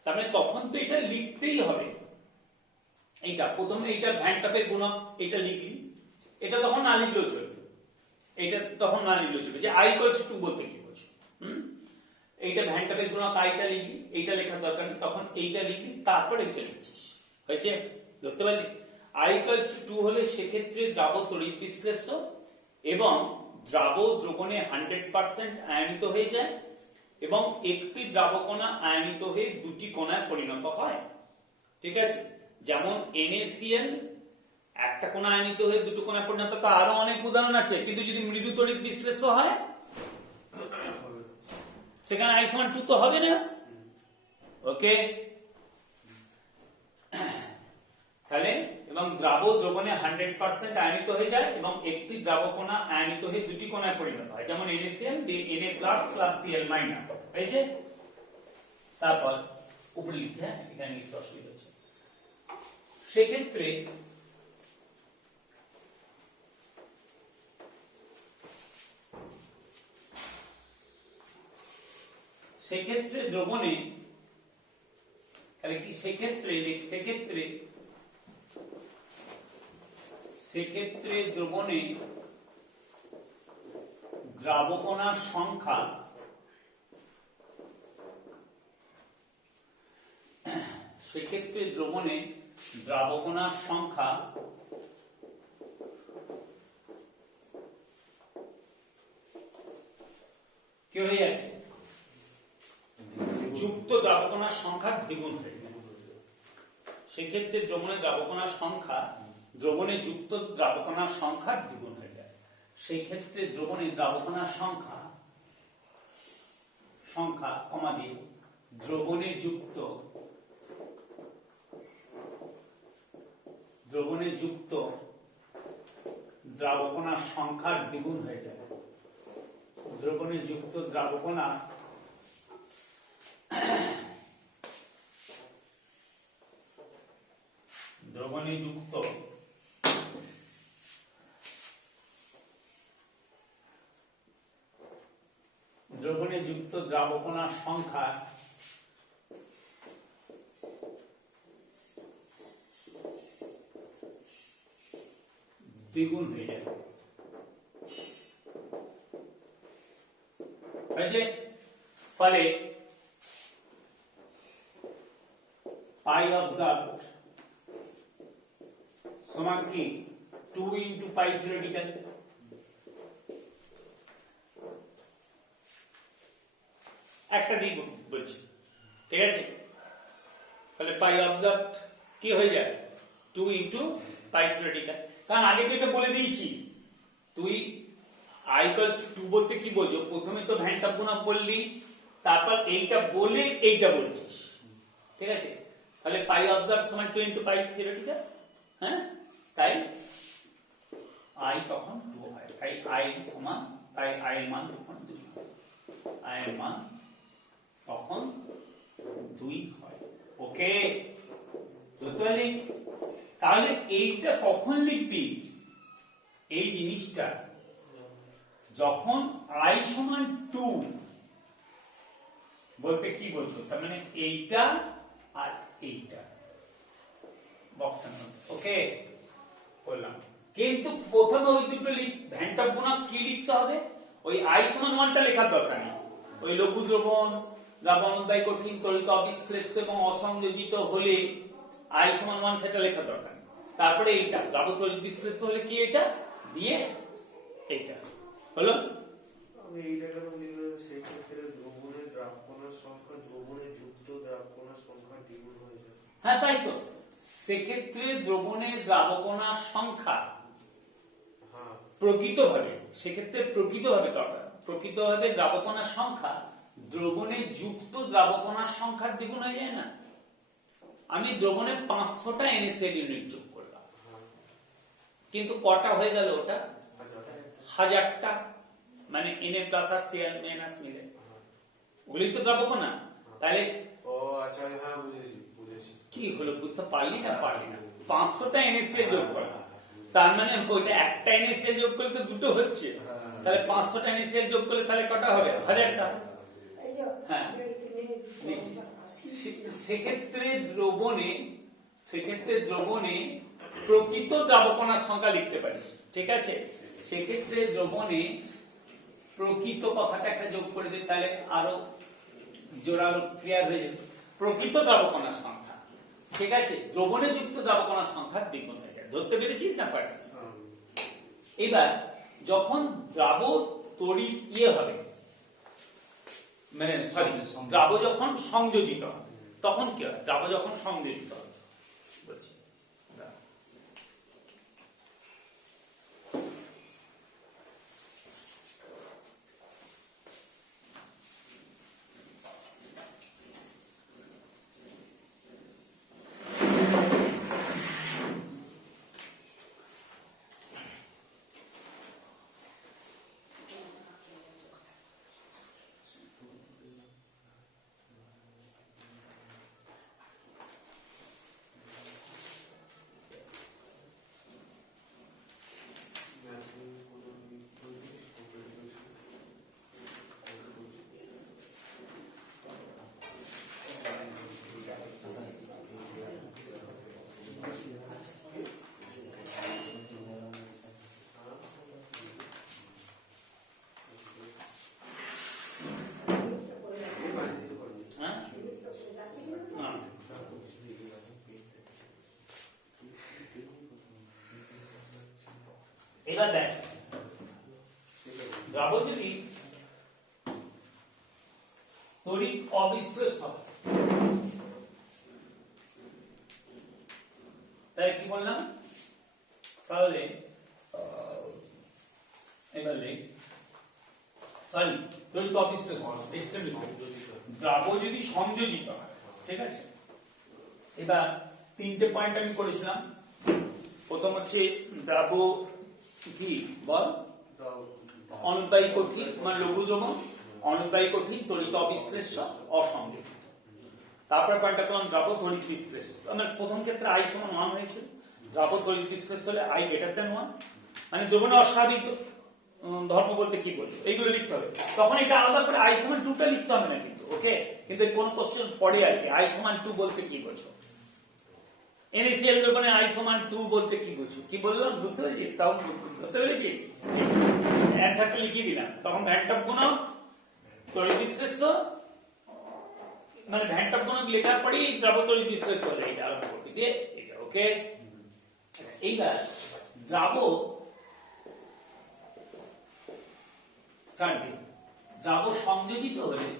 তার মানে তখন তো এটা লিখতেই হবে, এইটা প্রথমে এইটা ভ্যান টাপের গুণক এটা লিখলি, এটা তখন না লিখলেও চলবে, এইটা তখন না লিখলেও চলবে, যে আই ইকুয়ালস টু বলতে কি করছো, এইটা ভ্যান টাপের গুণক আইটা লিখলি, এইটা লেখার দরকার নেই, তখন এইটা লিখলি, তারপর এইটা লিখছিস, হয়েছে? ধরতে পারলি? আই ইকুয়ালস টু 2 হলে সেক্ষেত্রে দ্রাবক তড়িৎ বিশ্লেষ্য এবং দ্রাবক দ্রবণে 100% আয়নিত হয়ে যায় এবং একটি দ্রাবকণা আয়নিত হয়ে দুটি কণায় পরিণত হয়, ঠিক আছে? যেমন NaCl একটা কণা আয়নিত হয়ে দুটো কণায় পরিণত, তো আরো অনেক উদাহরণ আছে, কিন্তু যদি মৃদু তড়িৎ বিশ্লেষ্য হয় সেখানে I সমান 2 তো হবে না, ওকে? তাহলে এবং দ্রাবক দ্রবণে 100% আয়নিত হয়ে যায় এবং একটি দ্রাবকণা আয়নিত হয়ে দুটি কণায় পরিণত হয়, যেমন NaCl দিয়ে Na+ Cl-, হয়েছে? তারপর উপরে লিখছে, হ্যাঁ এখানে লিখতে অসুবিধা হচ্ছে, সেক্ষেত্রে দ্রবণে তাহলে কি সেক্ষেত্রে দ্রবণে দ্রাবকণার সংখ্যা কি হয়ে যাচ্ছে? যুক্ত দ্রাবকণার সংখ্যা দ্বিগুণ হয়ে যায়। সেক্ষেত্রে দ্রবণে যুক্ত দ্রাবকণার সংখ্যা দ্বিগুণ হয়ে যায়। সেই ক্ষেত্রে দ্রবণে দ্রাবকণার সংখ্যা দিয়ে দ্রবণে যুক্ত দ্রাবকণার সংখ্যার দ্বিগুণ হয়ে যায়। দ্রবণে যুক্ত দ্রাবকণা দ্রাবকণার সংখ্যা দ্বিগুণ হয়ে যাবে। ফলে পাই অবজার্ভড সমান কি 2 ইন্টু পাই থিওরিটিক্যাল। একটা দিক বলছি, ঠিক আছে? তাহলে পাই অবজার্ভড কি হয়ে যায় 2 ইন্টু পাই থিওরিটিক্যাল। কারণ আগে যেটা বলে দিয়েছিস তুই i equals to 2 বলতে কি বলছো? প্রথমে তো ভ্যান টপ গুণক বললি, তারপর এইটা বলে এইটা বলছিস, ঠিক আছে? তাহলে পাই অবজার্ভ সমান 2 ইন্টু পাই থিওরিটিক্যাল। হ্যাঁ, তাই i তখন 2 হয়। তাই i সমান, তাই i এর মান তখন 2 হয়। i এর মান তখন 2 হয়। ওকে, বুঝলি? তাহলে এইটা কখন লিখবি? এই জিনিসটা যখন i সমান 2 বলতে কি বলছো? তার মানে এইটা আর এইটা বক্সের মধ্যে। ওকে, বললাম। কিন্তু প্রথমে ওই দুটো ভ্যান টপ গুণক কি লিখতে হবে? ওই i সমান 1টা লেখার দরকার নেই। ওই লঘু দ্রবণ দ্রাবণ অনুদায়ী কঠিন তড়িৎ অবিশ্লেষ্য এবং অসংযোজিত হলে i সমান 1 সেটা লেখার দরকার নেই। তারপরে এইটা দ্রাবক তড়িৎ বিশ্লেষ্য হলে কি এটা দিয়ে এইটা হলো। আমি এইটা কেন লিখলাম? সেই ক্ষেত্রে দ্রবণের দ্রাবকণার সংখ্যা দ্রবণে যুক্ত দ্রাবকণার সংখ্যা দ্বিগুণ হয়ে যায়। হ্যাঁ, তাই তো। সেক্ষেত্রে দ্রবণে দ্রাবকণার সংখ্যা প্রকৃতভাবে দ্রাবকণার সংখ্যা দ্রবণে যুক্ত দ্রাবকণার সংখ্যার দ্বিগুণ হয়ে যায় না? আমি দ্রবণে 500টা NaCl ইউনিট যোগ করলাম, কিন্তু কটা হয়ে গেল? ওটা 1000টা, মানে Na প্লাস আর Cl মাইনাস মিলে ওগুলি তো দ্রাবকণা। তাহলে ও আচ্ছা, হ্যাঁ বুঝেছি। কি হলো, বুঝতে পারলি না? 500টা NaCl যোগ করলাম, তার মানে ওইটা একটা NaCl যোগ করলে তো দুটো হচ্ছে। তাহলে 500টা NaCl যোগ করলে তাহলে কটা হবে? 1000টা। হ্যাঁ, সেক্ষেত্রে দ্রবণে প্রকৃত দ্রাবকণার সংখ্যা লিখতে পারিস, ঠিক আছে? সেক্ষেত্রে দ্রবণে প্রকৃত কথাটা একটা যোগ করে দিই, তাহলে আরো জোরালো ক্লিয়ার হয়ে যাবে। প্রকৃত দ্রাবকণার সংখ্যা, ঠিক আছে? দ্রবণে যুক্ত দ্রাবকণার সংখ্যা দ্বিগুণ হয়ে যায়। ধরতে পেরেছিস না? পারিস। এবার যখন দ্রাব তড়িৎ হবে, মানে সরি, দ্রাব যখন সংযোজিত হবে, তখন কি হয়? দ্রাব যখন সংযোজিত হবে বলছি, এবার দেখ দ্রাব যদি তড়িৎ অবিশ্লেষ হয় তাই কি বললাম তাহলে এবার লিখ সরি তড়িৎ অবিশ্লেষ দ্রাব যদি সংযোজিত হয় ঠিক আছে এবার তিনটে পয়েন্ট আমি করেছিলাম প্রথম হচ্ছে দ্রাব কি বল অনুদ্বায়ী কঠিন মানে লঘু দ্রবণ অনুদ্বায়ী কঠিন তড়িৎ অবিশ্লেষ্য অসংযোজিত তারপরে পয়েন্টটা করলাম দ্রাব তড়িৎ বিশ্লেষ্য মানে প্রথম ক্ষেত্রে আই সমান 1 হয়েছিল দ্রাব তড়িৎ বিশ্লেষ্য হলে আই গ্রেটার দ্যান 1 মানে দ্রবণের অস্বাভাবিক ধর্ম বলতে কি বলবো এইগুলো লিখতে হবে তখন এটা আলাদা করে আই সমান 2 টা লিখতে হবে না কিন্তু ওকে কিন্তু কোন কোশ্চেন পড়ে আর কি আই সমান 2 বলতে কি বোঝো NaCl দ্রবণে আই সমান 2 বলতে কি বোঝো কি বললাম বুঝতে পেরেছিস তাও বুঝতে পেরেছিস অ্যানসারটা লিখিয়ে দিলাম তখন ভ্যান্টপ গুণক তড়িৎ বিশ্লেষ্য মানে ভ্যান্টপ গুণক লেখার পরেই দ্রাব তড়িৎ বিশ্লেষ্য হয়ে এটা আরম্ভ করতে দিয়ে এটা ওকে এইবার দ্রাব স্টার্টিং দ্রাব সংযোজিত হলে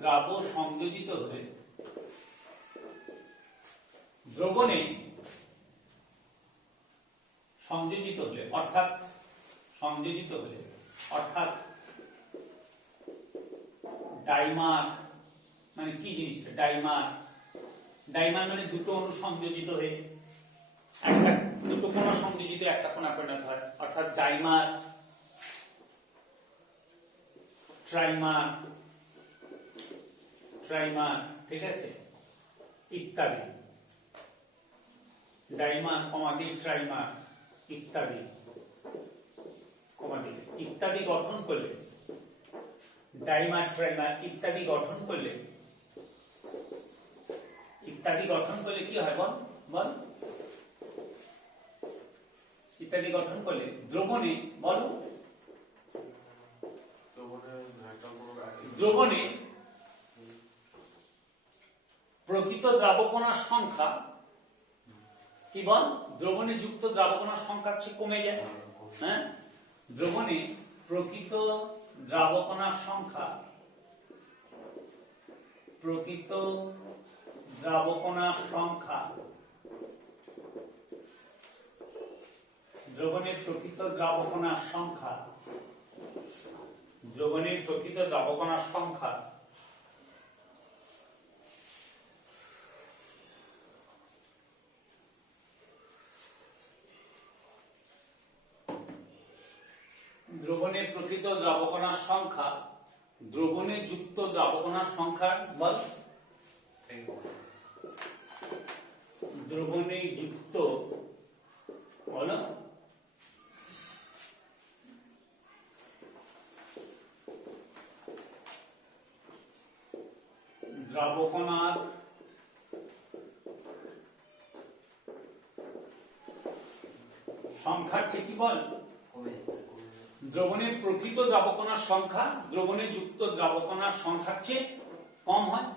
দ্রাব সংযোজিত হলে দ্রবণে সংযোজিত হলে অর্থাৎ ডাইমার মানে কি জিনিসটা ডাইমার মানে দুটো অণু সংযোজিত হয়ে একটা দুটো কোণা সংযোজিত একটা কোণা পরিণত হয় অর্থাৎ ডাইমার ট্রাইমার ঠিক আছে ইত্যাদি ডাইমার কমাদি ট্রাইমার ইত্যাদি ইত্যাদি গঠন করলে ডাইমার ট্রাইমার ইত্যাদি গঠন করলে কি হয় বল ইত্যাদি গঠন করলে দ্রবণে বলো দ্রবণে প্রকৃত দ্রাবকণার সংখ্যা কি বল দ্রবণে যুক্ত দ্রাবকণার সংখ্যা কমে যায় হ্যাঁ দ্রবণে প্রকৃত দ্রাবকণার সংখ্যা দ্রবণের প্রকৃত দ্রাবকণার সংখ্যা দ্রবণের প্রকৃত দ্রাবকণার সংখ্যা দ্রবণে যুক্ত দ্রাবকণার সংখ্যা বল দ্রবণে যুক্ত বলো দ্রাবকণার সংখ্যার চেয়ে কি বল দ্রবণের প্রকৃত দ্রাবকণার সংখ্যা দ্রবণে যুক্ত দ্রাবকণার সংখ্যার চেয়ে কম হয়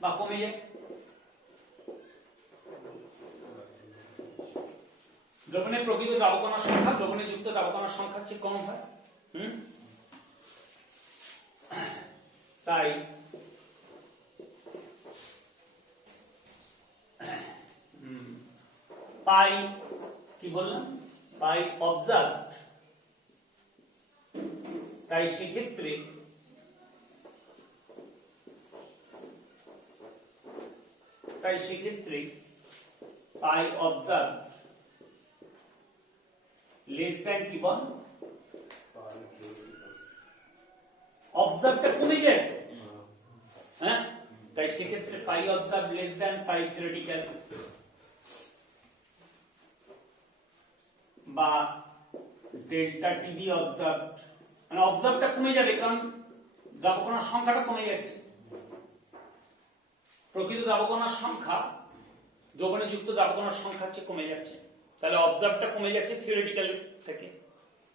বা কমে যায় দ্রবণের প্রকৃত দ্রাবকণার সংখ্যা দ্রবণে যুক্ত দ্রাবকণার সংখ্যার চেয়ে কম হয় তাই পাই কি বললাম পাই অবজার্ভ তাই সেক্ষেত্রে পাই অবজার্ভ লেস দ্যান কি বল অবজার্ভটা কমে যায় হ্যাঁ তাই সেক্ষেত্রে pi observe less than pi theoretical বা ডেল্টা টিবি অবজার্ভ মানে অবজার্ভটা কমে যাবে কারণ দ্রাবকণার সংখ্যাটা কমে যাচ্ছে প্রকৃত দ্রাবকণার সংখ্যা দ্রবণে যুক্ত দ্রাবকণার সংখ্যার চেয়ে কমে যাচ্ছে তাহলে অবজার্ভটা কমে যাচ্ছে থিওরিটিক্যাল থেকে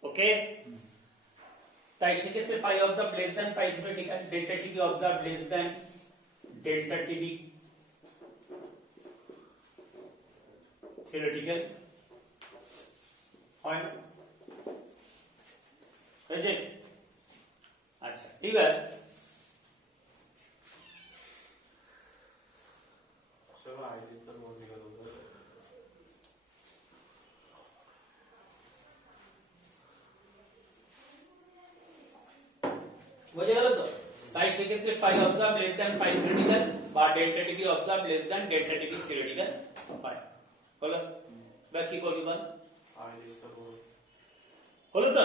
ওকে তাই সেক্ষেত্রে pi observe less than pi theoretical delta TB observe less than delta TB theoretical হয় হয়েছে। আচ্ছা এবার বোঝা গেল তো? তাই সেক্ষেত্রে phi observe less than phi theoretical বা delta TV observe less than delta TV theoretical হয়। হলো? বা কি করবি বল? হলো তো?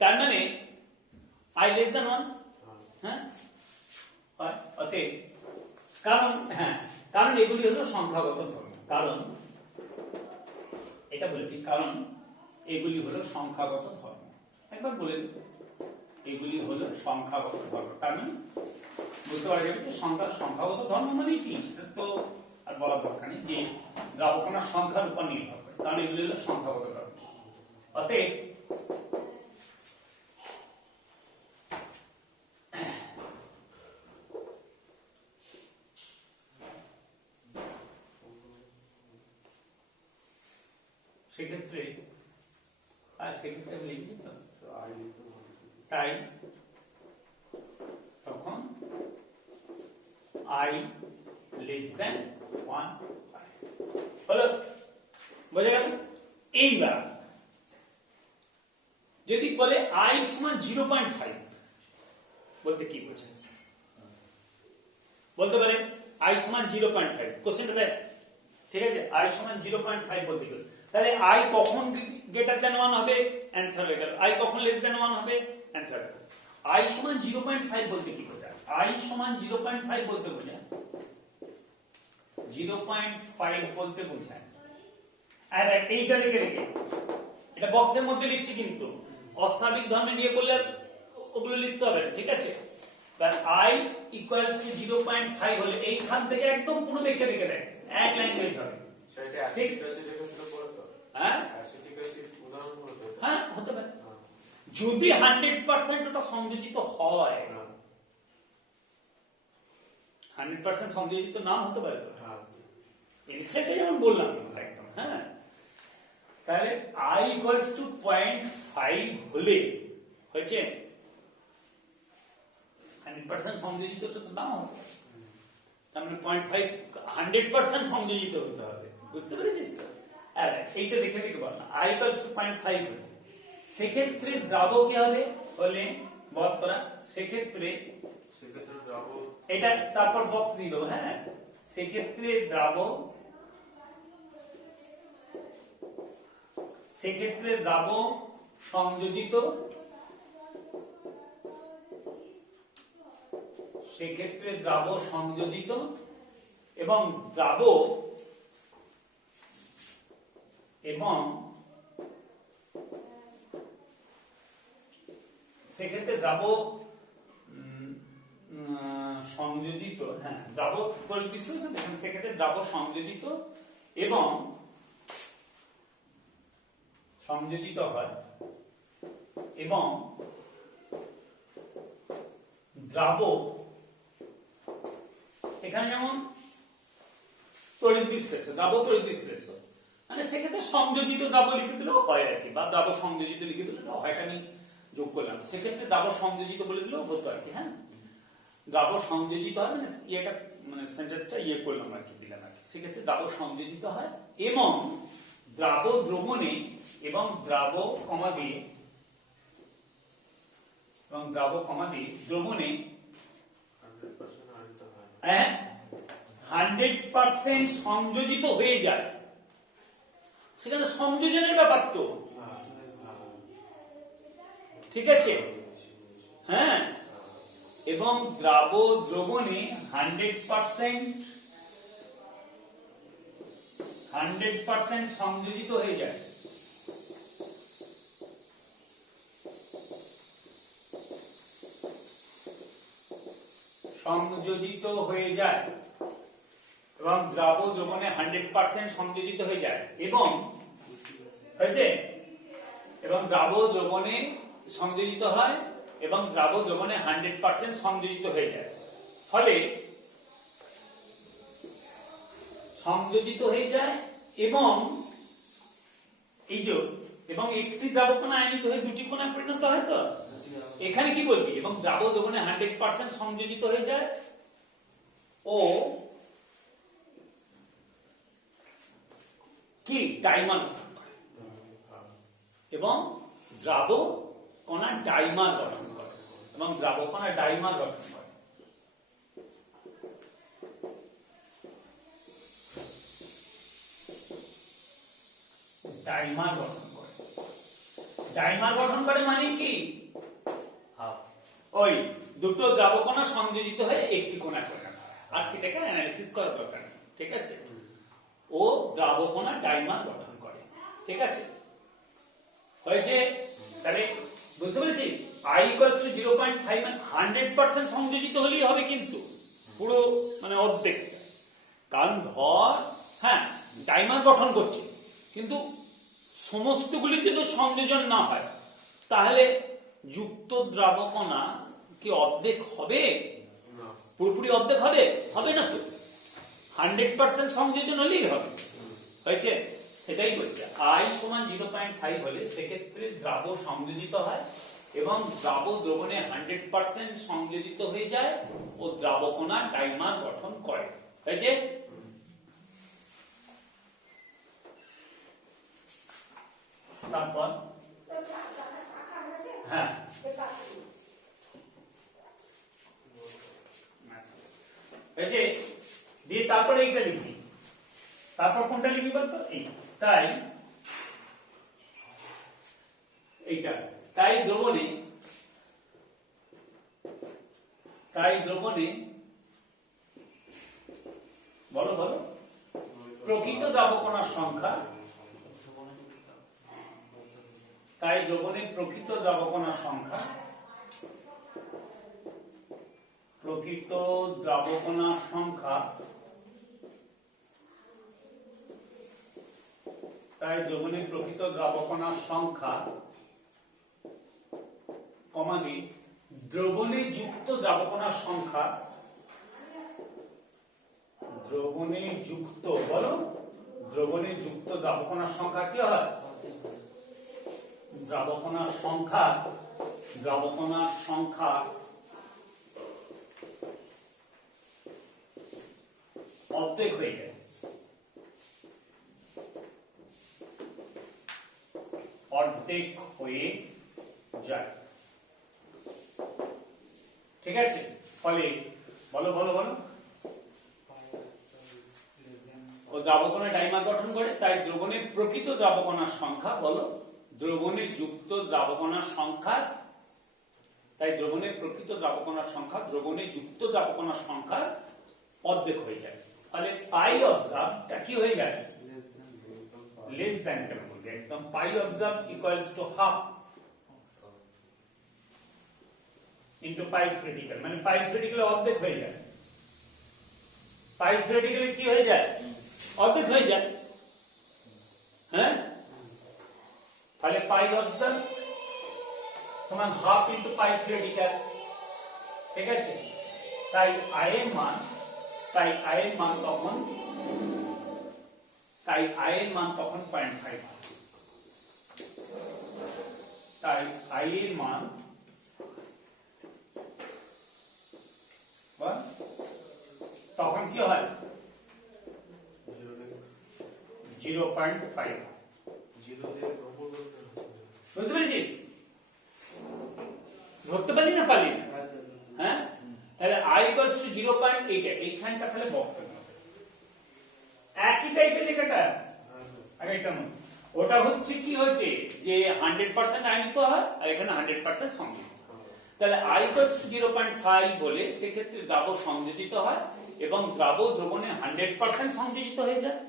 তার মানে আই লেস দ্যান 1, হ্যাঁ হয়। অতএব কারণ এগুলি হলো সংখ্যাগত ধর্ম। কারণ এটা বলে দিই, কারণ এগুলি হলো সংখ্যাগত ধর্ম। একবার বলে দিই, এগুলি হলো সংখ্যাগত ধর্ম। তার মানে বুঝতে পারা যাবে যে সংখ্যাগত ধর্ম মানে কি, সেটা তো আর বলার দরকার নেই, যে দ্রাবকণার সংখ্যার উপর নির্ভর করে। কারণ এগুলি হলো সংখ্যাগত ধর্ম। অতএব সেক্ষেত্রে আমি লিখছি তো, তাই তখন আই লেস দ্যান 1 হলো। বোঝা গেল? এইবার যদি বলে আই সমান 0.5 বলতে কি বোঝে? বলতে পারে আই সমান 0.5, কোশ্চেনটা দেয়, ঠিক আছে? আই সমান 0.5 বলতে গেলে তাহলে আই কখন গ্রেটার দ্যান 1 হবে? অ্যানসার হয়ে গেল। আই কখন লেস দ্যান 1 হবে? অ্যানসার। আই সমান 0.5 বলতে কি বোঝায়? আই সমান 0.5 বলতে বোঝায় 0.5 বলতে বোঝায়, আর এইটা রেখে এটা বক্সের মধ্যে লিখছি, কিন্তু অস্বাভাবিক ধর্মে নিয়ে বললে ওগুলো লিখতে হবে, ঠিক আছে? তার আই ইকুয়ালস টু 0.5 হলে এইখান থেকে একদম পুরো দেখে দেখ, এক লাইন তৈরি হবে। হ্যাঁ হতে পারে, যদি 100% ওটা সংযোজিত হয়। 100% সংযোজিত নাম হতে পারে তো, সেটা যেমন বললাম একদম। হ্যাঁ, তাহলে i ইকুয়ালস টু 0.5 হলে হয়েছে 100% সংযোজিত তো নাও হবে, তার মানে 0.5 100% সংযোজিত হতে হবে। বুঝতে পেরেছিস তো? আর এইটা দেখে বল না, i ইকুয়ালস টু 0.5 হলে সেক্ষেত্রে দ্রাব কি হবে বলে বল তোরা? সেক্ষেত্রে দ্রাব, এটা তারপর বক্স দিয়ে দেবো। হ্যাঁ, সেক্ষেত্রে দ্রাব সংযোজিত, সেক্ষেত্রে দ্রাব সংযোজিত এবং দ্রাব সেক্ষেত্রে দ্রাব সংযোজিত, হ্যাঁ দ্রাব বিশ্লেষণ দেখেন, সেক্ষেত্রে দ্রাব সংযোজিত এবং সংযোজিত হয় এবং দ্রাব, এখানে যেমন তড়িৎ বিশ্লেষ্য, দ্রাব তড়িৎ বিশ্লেষ্য, মানে সেক্ষেত্রে সংযোজিত দ্রাব লিখে দিলেও হয় আর কি, বা দ্রাব সংযোজিত লিখে দিলে হয়, আমি যোগ করলাম। সেক্ষেত্রে দ্রাব সংযোজিত বলে দিলেও হতো আর কি। হ্যাঁ, দ্রাব সংযোজিত হয় মানে এটা মানে সেন্টেন্সটা করলাম আর কি, দিলাম আর কি। সেক্ষেত্রে দ্রাব সংযোজিত হয় এবং দ্রাব দ্রবণে এবং দ্রাব কমা দিয়ে দ্রবণে 100% সংযোজিত হয়ে যায়। সেখানে সংযোজনের ব্যাপার তো, ঠিক আছে? হ্যাঁ, এবং দ্রাব দ্রবণে 100% সংযোজিত হয়ে যায়। সংযোজিত হয়ে যায় এবং দ্রাব দ্রবণে 100% সংযোজিত হয়ে যায় এবং হয়েছে, এবং দ্রাব দ্রবণে সংযোজিত হয় এবং দ্রাব দ্রবণে 100% সংযোজিত হয়ে যায়। ফলে সংযোজিত হয়ে যায় এবং এই যে এবং একটি দ্রাবকণা আয়নিত হয়ে দুটি কণায় পরিণত হয় তো এখানে কি বলবি এবং দ্রাবক দ্রবণে 100% সংযোজিত হয়ে যায় ও কি ডাইমার গঠন করে এবং দ্রাবক কণা ডাইমার গঠন করে এবং দ্রাবক কণা ডাইমার গঠন করে ডাইমার গঠন করে ডাইমার গঠন করে মানে কি ওই দুটো দ্রাবক কণা সংযোজিত হয়ে একটি কণা করে আর সেটাকে অ্যানালিসিস করা দরকার নেই ঠিক আছে ও দ্রাবক কণা ডাইমার গঠন করে ঠিক আছে হয়েছে তাহলে বুঝতে পেরেছিস I = 0.5 মানে 100% সংযোজিত হলেই হবে কিন্তু পুরো মানে অর্ধেক কারণ ধর হ্যাঁ ডাইমার গঠন করছে কিন্তু সমস্তগুলি যদি সংযোজন না হয় তাহলে যুক্ত দ্রাবকণা কি অর্ধেক হবে পুরোপুরি অর্ধেক হবে হবে না তো 100% সংযোজন হলেই হবে হয়েছে সেটাই বলছে I = 0.5 হলে সেক্ষেত্রে দ্রাব সংযোজিত হয় এবং দ্রাব দ্রবণে 100% সংযোজিত হয়ে যায় ও দ্রাবকণা ডাইমার গঠন করে হয়েছে তারপর হ্যাঁ এই যে দিয়ে তারপরে এইটা লিখবি তারপর কোনটা লিখবি বলতো এই তাই এইটা তাই দ্রবণে বলো বলো প্রকৃত দ্রাবকণার সংখ্যা তাই দ্রবণে প্রকৃত দ্রাবকণার সংখ্যা তাই দ্রবণে প্রকৃত দ্রাবকণার সংখ্যা কমাদি দ্রবণে যুক্ত দ্রাবকণার সংখ্যা দ্রবণে যুক্ত দ্রাবকণার সংখ্যা কি হয় দ্রাবকণার সংখ্যা অর্ধেক হয়ে যায় ঠিক আছে ফলে বলো বলো বলো ও দ্রাবকণা ডাইমার গঠন করে তাই দ্রবণে প্রকৃত দ্রাবকণার সংখ্যা বলো দ্রবণে যুক্ত দ্রাবকণার সংখ্যা তাই দ্রবণে প্রকৃত দ্রাবকণার সংখ্যা দ্রবণে যুক্ত দ্রাবকণার সংখ্যা অর্ধেক হয়ে যায় তাহলে পাই অবজার্ভটা কি হয়ে যায় লেস দ্যান কেন বলবে একদম pi observe equals to half into pi theoretical মানে পাই থিওরিটিক্যাল অর্ধেক হয়ে যায় পাই থিওরিটিক্যাল কি হয়ে যায় অর্ধেক হয়ে যায় হ্যাঁ তাহলে পাই অবজার্ভ সমান হাফ ইনটু পাই থিওরিটিক্যাল ঠিক আছে তাই I এর মান তখন 0.5 তাই I এর মান তখন কি হয় 0.5 বুঝতে পেরেছিস ধরতে পারলি না পারলি না হ্যাঁ তাহলে I = 0.8 এইখানটা তাহলে বক্স একই টাইপের লেখাটা আগে এটা ওটা হচ্ছে কি হচ্ছে যে 100% আয়নিত হয় আর এখানে 100% সংযোজিত তাহলে I = 0.5 বলে সেক্ষেত্রে দ্রাব সংযোজিত হয় এবং দ্রাব দ্রবণে 100% সংযোজিত হয়ে যায়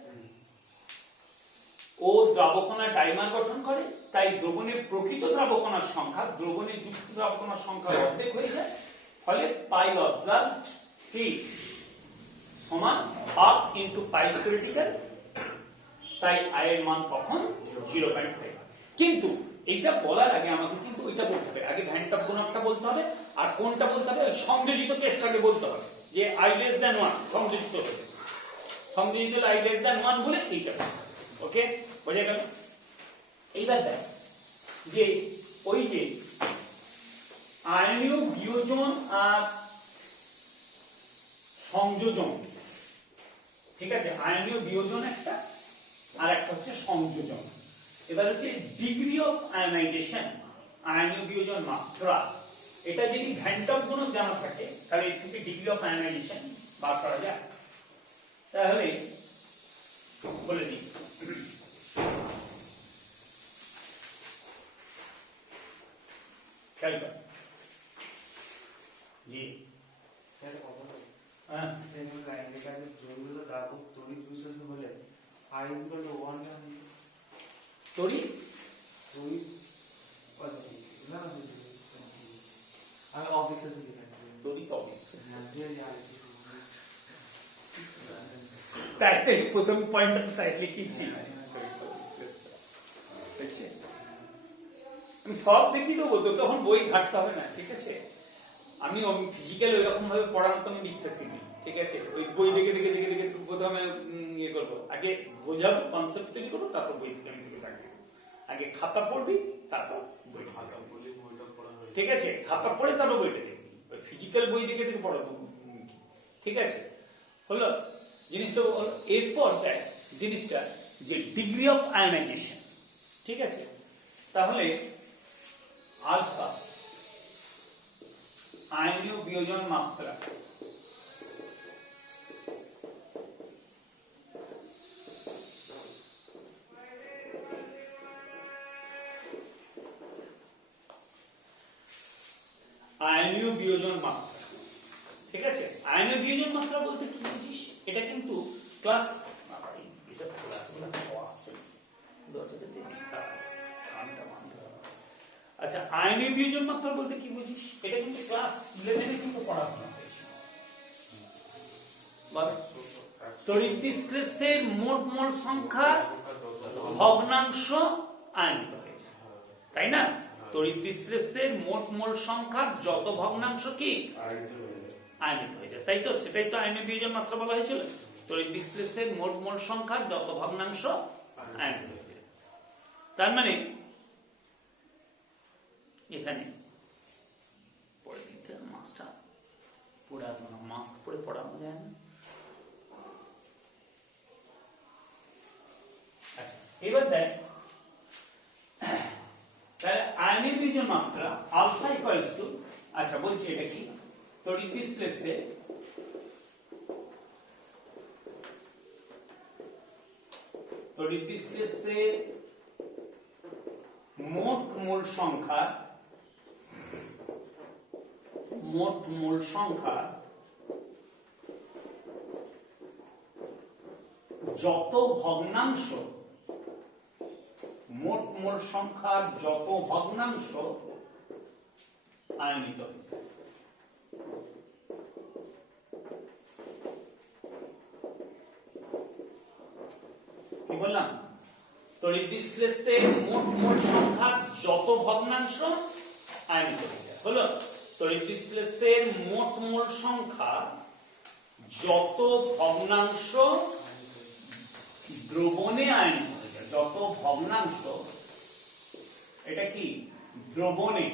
ও দ্রাবকণা ডাইমার গঠন করে তাই দ্রবণে প্রকৃত দ্রাবকণার সংখ্যা দ্রবণে যুক্ত দ্রাবকণার সংখ্যা অর্ধেক হয়ে যায় ফলে পাই অবজার্ভ কি সমান হাফ ইনটু পাই থিওরিটিক্যাল তাই I এর মান তখন 0.5 কিন্তু এটা বলার আগে আমাকে কিন্তু ওইটা বলতে হবে আগে ভ্যানটপ গুণকটা বলতে হবে আর কোনটা বলতে হবে ওই সংযোজিত কেসটাকে বলতে হবে যে I < 1 সংযোজিত হবে সংযোজিত I < 1 বলে এইটা ওকে, বোঝা গেল? এইবার দেখ যে ওই যে আয়নীয় বিয়োজন আর সংযোজন, ঠিক আছে, আয়নীয় বিয়োজন একটা আর একটা হচ্ছে সংযোজন। এবার হচ্ছে ডিগ্রি অফ আয়নাইজেশন, আয়নীয় বিয়োজন মাত্রা, এটা যদি ভ্যান্টপ গুণক জানা থাকে তাহলে এর থেকে ডিগ্রি অফ আয়নাইজেশন বার করা যায়। তাহলে বলে দিই, খেয়াল কর জি, হ্যাঁ তড়িৎ বিশ্লেষণ হলে I is equal to 1 তড়িৎ তড়িৎ না আমি অবিশ্বাস তড়িৎ অবিশ্বাস, দিই তাই তো প্রথম পয়েন্টটা তো তাই লিখেছি। দেখছি আমি সব দেখিয়ে দেবো, তো তখন বই ঘাটতে হবে না, ঠিক আছে? আমি ফিজিক্যাল ওইরকম ভাবে পড়ানো তো আমি বিশ্বাসী নেই, ঠিক আছে? ওই বই দেখে দেখে দেখে দেখে প্রথমে ইয়ে করবো, আগে বোঝাবো, কনসেপ্ট তৈরি করবো, তারপর বই থেকে আমি থেকে রাখবো। আগে খাতা পড়বি, তারপর বই খাতা পড়লে বইটা পড়া হয়, ঠিক আছে? খাতা পড়ে তারপর বইটা দেখবি, ওই ফিজিক্যাল বই দেখে দেখে পড়াবো, ঠিক আছে? হলো জিনিসটা। এরপর দেখ জিনিসটা যে ডিগ্রি অফ আয়নাইজেশন, ঠিক আছে? তাহলে আলফা আয়নীয় বিয়োজন মাত্রা, আয়নীয় বিয়োজন মাত্রা, ঠিক আছে? আয়নীয় বিয়োজন মাত্রা বলতে কি বুঝিস? এটা কিন্তু ক্লাস আচ্ছা, আয়নীয় বিয়োজন মাত্রা বলতে কি বুঝিস? এটা কিন্তু ক্লাস 11 কিন্তু পড়াশোনা হয়েছে। তড়িৎ বিশ্লেষের মোট মোল সংখ্যা ভগ্নাংশ আয়নিত হয়ে যায়, তাই না? তড়িৎ বিশ্লেষের মোট মোল সংখ্যার যত ভগ্নাংশ কি আয়নিত হয়ে যায়, তাই তো? সেটাই তো আয়নীয় বিয়োজন মাত্রা বলা হয়েছিল। তড়িৎ বিশ্লেষের মোট মোল সংখ্যার যত ভগ্নাংশ আয়নিত হয়ে যায়। তার মানে এখানে পড়ে দিতে মাস্কটা পড়ানো, মাস্ক পরে পড়ানো যায় না। আচ্ছা, এবার দেখ তাহলে আয়নীয় বিয়োজন মাত্রা আলফা ইকুয়ালস টু, আচ্ছা বলছি এটা কি, তড়িৎ বিশ্লেষে মোট মোল সংখ্যা যত ভগ্নাংশ, মোট মোল সংখ্যার যত ভগ্নাংশ আয়নিত, কি বললাম? তড়িৎ বিশ্লেষের মোট মোল সংখ্যার যত ভগ্নাংশ আয়নিত হলো। তড়িৎ বিশ্লেষের মোট মোল সংখ্যা যত ভগ্নাংশ দ্রবণে আয়নিত হয়ে যায়, যত ভগ্নাংশ, এটা কি দ্রবণে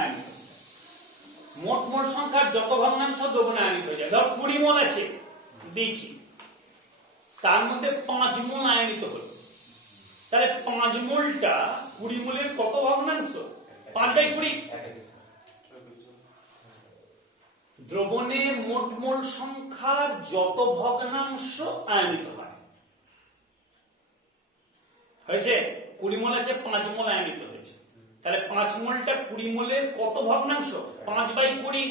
আয়নিত হয়ে যায়। মোট মোল সংখ্যার যত ভগ্নাংশ দ্রবণে আয়নিত হয়ে যায়। ধর 20 মোল আছে দিয়েছি, তার মধ্যে 5 মোল আয়নিত হলো, তাহলে 5 মোলটা 20 মোলের কত ভগ্নাংশ? 5/20। দ্রবণে মোট মোল সংখ্যার যত ভগ্নাংশ আয়নিত হয়, হয়েছে 20 মোল আছে, 5 মোল আয়নিত হয়েছে, তাহলে 5 মোলটা 20 মোলের কত ভগ্নাংশ? 5/20।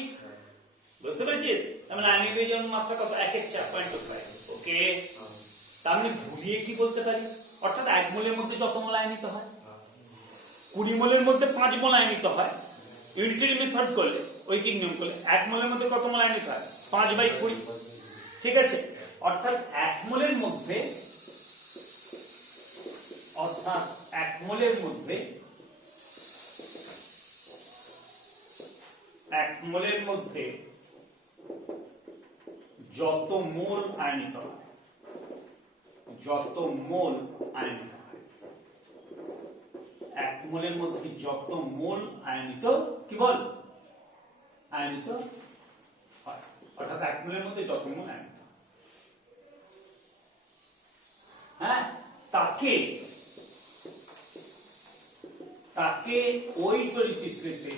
বুঝতে পেরেছিস? তাহলে আয়নীয় বিয়োজন মাত্রা কত? 1/4.5। ওকে, তার মানে ভুলিয়ে কি বলতে পারি? অর্থাৎ 1 মোলের মধ্যে যত মোল আয়নিত হয়, 20 মোলের মধ্যে 5 মোল আয়নিত হয়, ইউনিটারি মেথড করলে, ঐকিক নিয়ম করলে 1 মোলের মধ্যে কত মোল আয়নিত হয়? 5/20। ঠিক আছে, অর্থাৎ 1 মোলের মধ্যে 1 মোলের মধ্যে যত মোল আয়নিত হয় যত মোল আয়নিত হয়, 1 মোলের মধ্যে যত মোল আয়নিত কি বল আয়নিত হয়, অর্থাৎ 1 মোলের মধ্যে যত মোল আয়নিত হয়, হ্যাঁ, তাকে ওই তড়িৎ বিশ্লেষে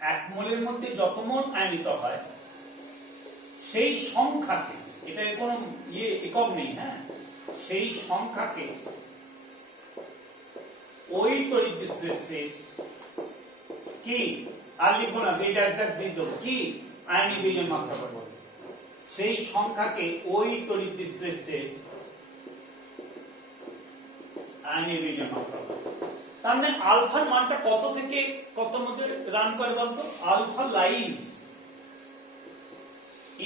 1 মোলের মধ্যে যত মোল আয়নিত হয় সেই সংখ্যাকে, এটা কোনো একক নেই, হ্যাঁ, সেই সংখ্যাকে ওই তড়িৎ বিশ্লেষে কি আর লিখবো না, এই ড্যাশ ড্যাশ দিয়ে দেবো, কি আয়নি বিয়োজন মাত্রা বলবো, সেই সংখ্যাকে ওই তড়িৎ বিশ্লেষে আয়নি বিয়োজন মাত্রা বলবো। তার মানে আলফার মানটা কত থেকে কত মধ্যে রান করে বলতো? আলফা লাইজ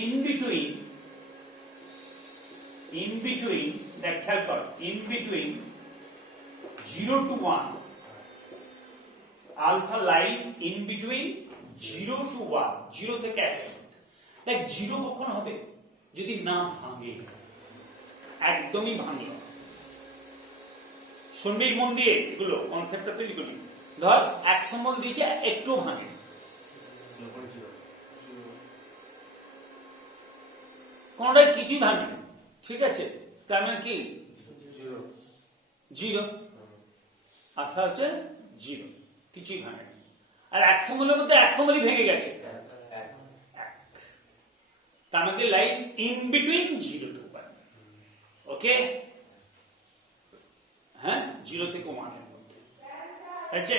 in between দেখ খেয়াল কর, in between 0 to 1, alpha lies in between 0 to 1, 0 থেকে 1। দেখ 0 কখন হবে? যদি না ভাঙে, একদমই ভাঙে। শুনবি মন দিয়ে, এগুলো কনসেপ্টটা তৈরি করি। ধর 100 মোল দিয়েছে, একটু ভাঙে, কোনটাই কিছুই ভাঙে না, ঠিক আছে, তার মানে কি 0, আঠা হচ্ছে 0, কিছুই ভাঙে না। আর 100 মোলের মধ্যে 100 মোলই ভেঙে গেছে, তার মধ্যে লাইজ ইন বিটুইন 0 to 1, ওকে, হ্যাঁ, 0 থেকে 1 এর মধ্যে আছে।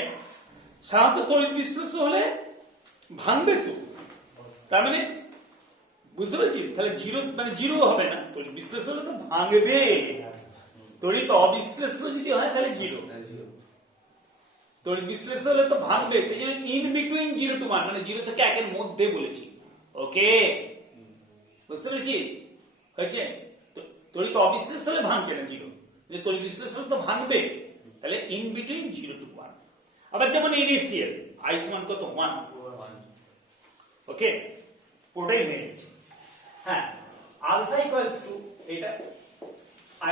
সাধারণত তড়িৎ বিশ্লেষণ হলে ভাঙবে তো, তার মানে বুঝতে পারছিস? তাহলে 0 মানে 0 হবে না, তড়িৎ বিশ্লেষণ হলে তো ভাঙবে, তড়িৎ অবিশ্লেষ্য যদি হয় তাহলে 0, তড়িৎ বিশ্লেষণ হলে তো ভাঙবে, সেই জন্য ইন বিটুইন 0 to 1, মানে 0 থেকে 1 এর মধ্যে বলেছি, ওকে, বুঝতে পেরেছিস? হয়েছে? তড়িৎ অবিশ্লেষ্য হলে ভাঙছে না 0, যে তড়িৎ বিশ্লেষণ তো ভাঙবে, তাহলে ইন বিটুইন 0 to 1। আবার যেমন ইনিশিয়াল আই সমান কত 1, ওকে, পুরোটাই হয়ে গেছে। হ্যাঁ, আলফা ইকুয়ালস টু এটা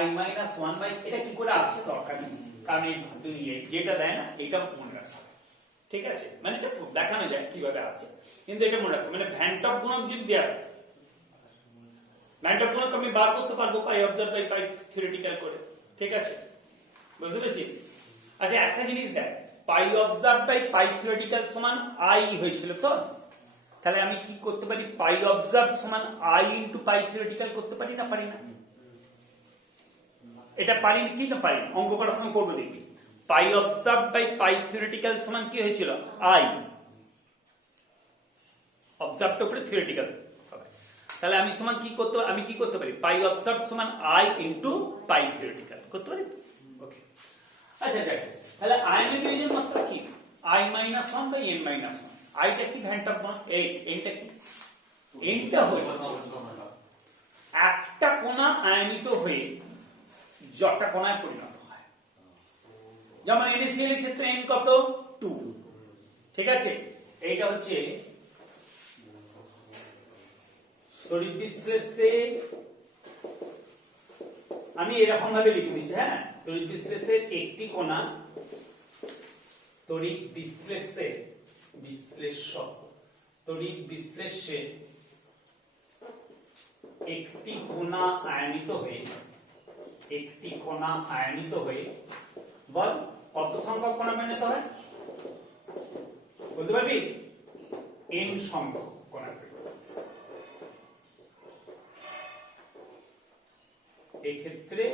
i মাইনাস 1 বাই, এটা কি করে আসছে দরকার নেই, কারণ এই যেটা দেয় না এটা মনে রাখতে হবে, ঠিক আছে, মানে এটা দেখানো যায় কিভাবে আসছে, কিন্তু এটা মনে রাখতে, মানে ভ্যান্টপ গুণক যদি দেয়া থাকে, ভ্যান্টপ গুণক আমি বার করতে পারবো পাই অবজার্ভ বাই পাই থিওরিটিক্যাল করে, ঠিক আছে, বুঝতে পেরেছিস? আচ্ছা একটা জিনিস দেখ, পাই অবজার্ভ বাই পাই থিওরিটিক্যাল সমান i হয়েছিল তো, তাহলে আমি কি করতে পারি? পাই অবজার্ভ সমান i ইনটু পাই থিওরিটিক্যাল করতে পারি না, পারি না? এটা পারি কি না পারি? অঙ্ক করার সময় করবো দেখি। পাই অবজার্ভ বাই পাই থিওরিটিক্যাল সমান কি হয়েছিল? i, অবজার্ভটা উপরে থিওরিটিক্যাল হবে, তাহলে আমি সমান কি করতে, আমি কি করতে পারি? পাই অবজার্ভ সমান i ইনটু পাই থিওরিটিক্যাল করতে পারি, ওকে। আচ্ছা যাই, তাহলে আয়নের বিয়োজন মাত্রা কি? i minus 1 by n minus 1, আইটা কি ভ্যান্টপ গুণক, এনটা কি? এনটা হচ্ছে একটা কণা আয়নিত হয়ে যটা কণায় পরিণত হয়, যেমন NaCl এর ক্ষেত্রে n কত 2, ঠিক আছে, এইটা হচ্ছে তড়িৎ বিশ্লেষে, আমি এরকম ভাবে লিখে দিচ্ছি, হ্যাঁ, তড়িৎ বিশ্লেষের একটি কণা, তড়িৎ বিশ্লেষে তড়িৎ বিশ্লেষে একটি কণা আয়নিত হয়ে বল কত সংখ্যক কণা আয়নিত হয় বলতে পারবি? n সংখ্যক কণা। এই ক্ষেত্রে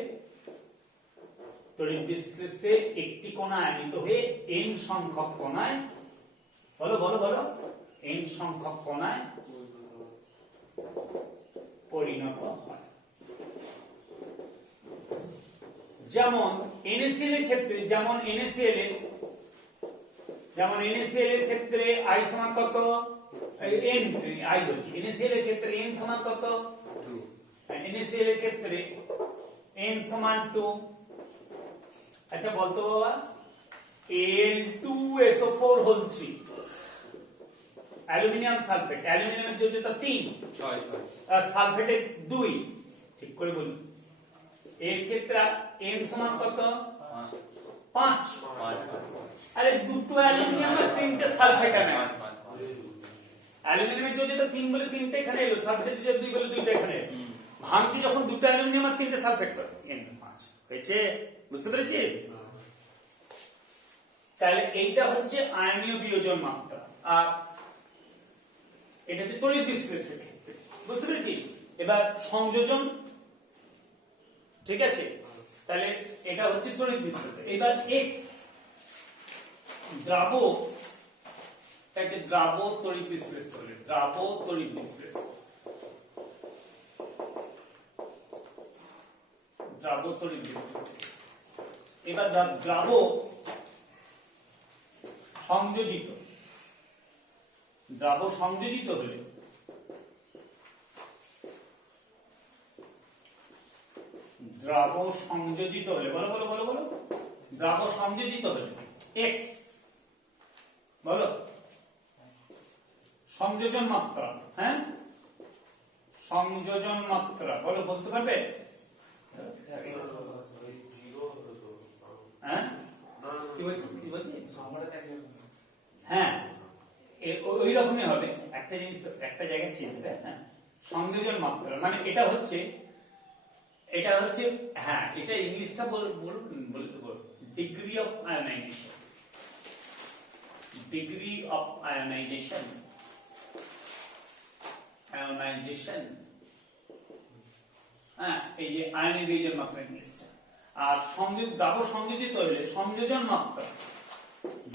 তড়িৎ বিশ্লেষে একটি কণা আয়নিত হয়ে n সংখ্যক কণায়, বলো বলো বলো, n সংখ্যক কণায় পরিণত হয়। যেমন NaCl এর ক্ষেত্রে, যেমন NaCl এর ক্ষেত্রে i সমান কত, n i বলছি, NaCl এর ক্ষেত্রে n সমান কত 2, NaCl এর ক্ষেত্রে n সমান 2। আচ্ছা বলতো বাবা, Al2SO4 হোল 3, অ্যালুমিনিয়াম সালফেট, অ্যালুমিনিয়ামের যোজ্যতা 3, 6 আর সালফেটের 2, ঠিক করে বলি এর ক্ষেত্রে n সমান কত 5 আরে দুটো অ্যালুমিনিয়াম আর তিনটে সালফেট আনে অ্যালুমিনিয়ামের যোজ্যতা 3 বলে 3টা এখানে এলো সালফেটের যোজ্যতা 2 বলে 2টা এখানে ভাঙছি যখন দুটো অ্যালুমিনিয়াম আর তিনটে সালফেট করে n 5 হয়েছে বুঝতে পেরেছিস তাহলে এইটা হচ্ছে আয়নীয় বিয়োজন মাত্রা আর এটা হচ্ছে তড়িৎ বিশ্লেষণের ক্ষেত্রে বুঝতে পেরেছিস এবার সংযোজন ঠিক আছে তাহলে এটা হচ্ছে তড়িৎ বিশ্লেষণ এবার x দ্রাবক এটা দ্রাবক তড়িৎ বিশ্লেষণ দ্রাবক তড়িৎ বিশ্লেষণ দ্রাবক তড়িৎ বিশ্লেষণ এবার দ্রাবক সংযোজিত দ্রাবক সংযোজিত হলে দ্রাবক সংযোজিত হলে বলো বলো বলো বলো দ্রাবক সংযোজিত হলে x বলো সংযোজন মাত্রা হ্যাঁ সংযোজন মাত্রা বলো বলতে পারবে হ্যাঁ কি বলছিস কি বলছিস হ্যাঁ ওই রকমই হবে একটা জিনিস একটা জায়গায় ছিল হ্যাঁ সংযোজন মাত্রা মানে এটা হচ্ছে হ্যাঁ এটা ইংলিশটা বলে তো বল degree of ionisation degree of ionisation হ্যাঁ এই যে আয়নীয় বিয়োজন মাত্রা ইংলিশটা আর দ্রাবক সংযোজিত হলে সংযোজন মাত্রা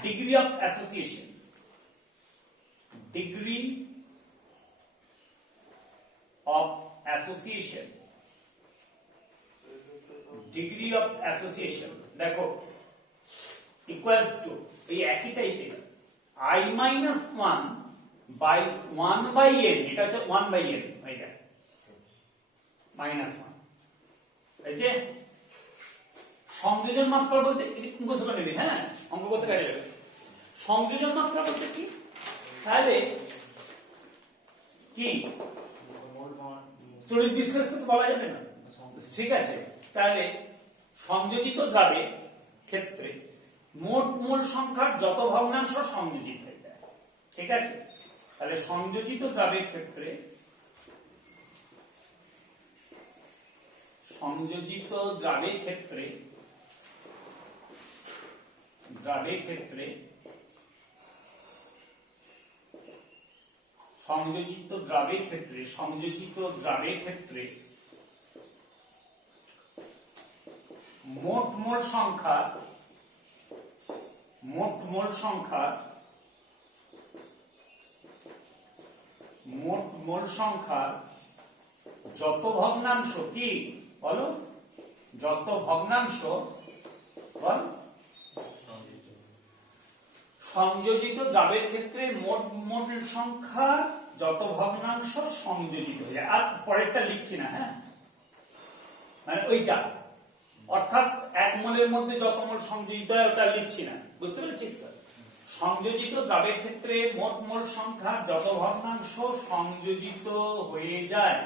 degree of association degree of association degree of association দেখো ইকুয়ালস টু এই একই টাইপের i - 1 বাই 1 বাই n এটা হচ্ছে 1 বাই n এইটা -1 এই যে সংযোজন মাত্রা বলতে মুখস্থ করে নিবি হ্যাঁ অঙ্ক করতে কাজে লাগবে সংযোজন মাত্রা বলতে কি তাহলে কি তড়িৎ বিশ্লেষণ বলা যাবে না ঠিক আছে তাহলে সংযোজিত দ্রাবের ক্ষেত্রে মোট মোল সংখ্যার যত ভগ্নাংশ সংযোজিত হয়ে যায় ঠিক আছে তাহলে সংযোজিত দ্রাবের ক্ষেত্রে সংযোজিত দ্রাবের ক্ষেত্রে সংযোজিত দ্রাবের ক্ষেত্রে মোট মোল সংখ্যার যত ভগ্নাংশ কি বলো যত ভগ্নাংশ বল সংযোজিত দ্রাবের ক্ষেত্রে মোট মোল সংখ্যা যত ভগ্নাংশ সংযোজিত হয়ে যায় আর পরেরটা লিখছি না হ্যাঁ মানে ওইটা অর্থাৎ এক মোলের মধ্যে যত মোল সংযোজিত হয় ওটা লিখছি না বুঝতে পেরেছিস তো সংযোজিত দ্রাবের ক্ষেত্রে মোট মোল সংখ্যার যত ভগ্নাংশ সংযোজিত হয়ে যায়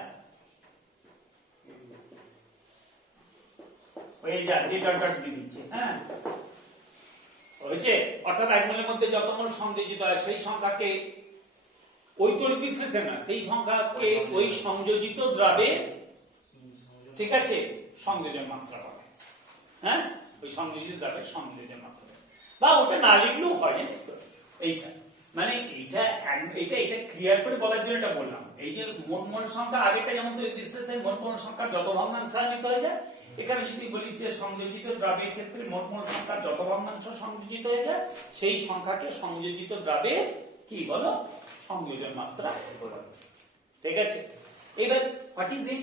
ডট ডট দিয়ে দিচ্ছি হ্যাঁ হয়েছে অর্থাৎ এক মোলের মধ্যে যত মোল সংযোজিত হয় সেই সংখ্যাকে ওই তড়িৎ বিশ্লেষণ না সেই সংখ্যাকে ওই সংযোজিত দ্রাবে ঠিক আছে সংযোজন মাত্রা পাবে হ্যাঁ ওই সংযোজিত দ্রাবের সংযোজন মাত্রা বা ওটা না লিখলেও হয় জানিস তো এইটা মানে এটা ক্লিয়ার করে বলার জন্য এটা বললাম এই যে মোট মোল সংখ্যা আগেটা যেমন তড়িৎ বিশ্লেষণে মোট মোল সংখ্যার যত ভগ্নাংশ আয়নিত হয়ে যায় এখানে যদি বলিস যে সংযোজিত দ্রাবের ক্ষেত্রে মোট মোল সংখ্যার যত ভগ্নাংশ সংযোজিত হয়ে যায় সেই সংখ্যাকে সংযোজিত দ্রাবে কি বলো সংযোজন মাত্রা বলা ঠিক আছে এবার হোয়াট ইজ n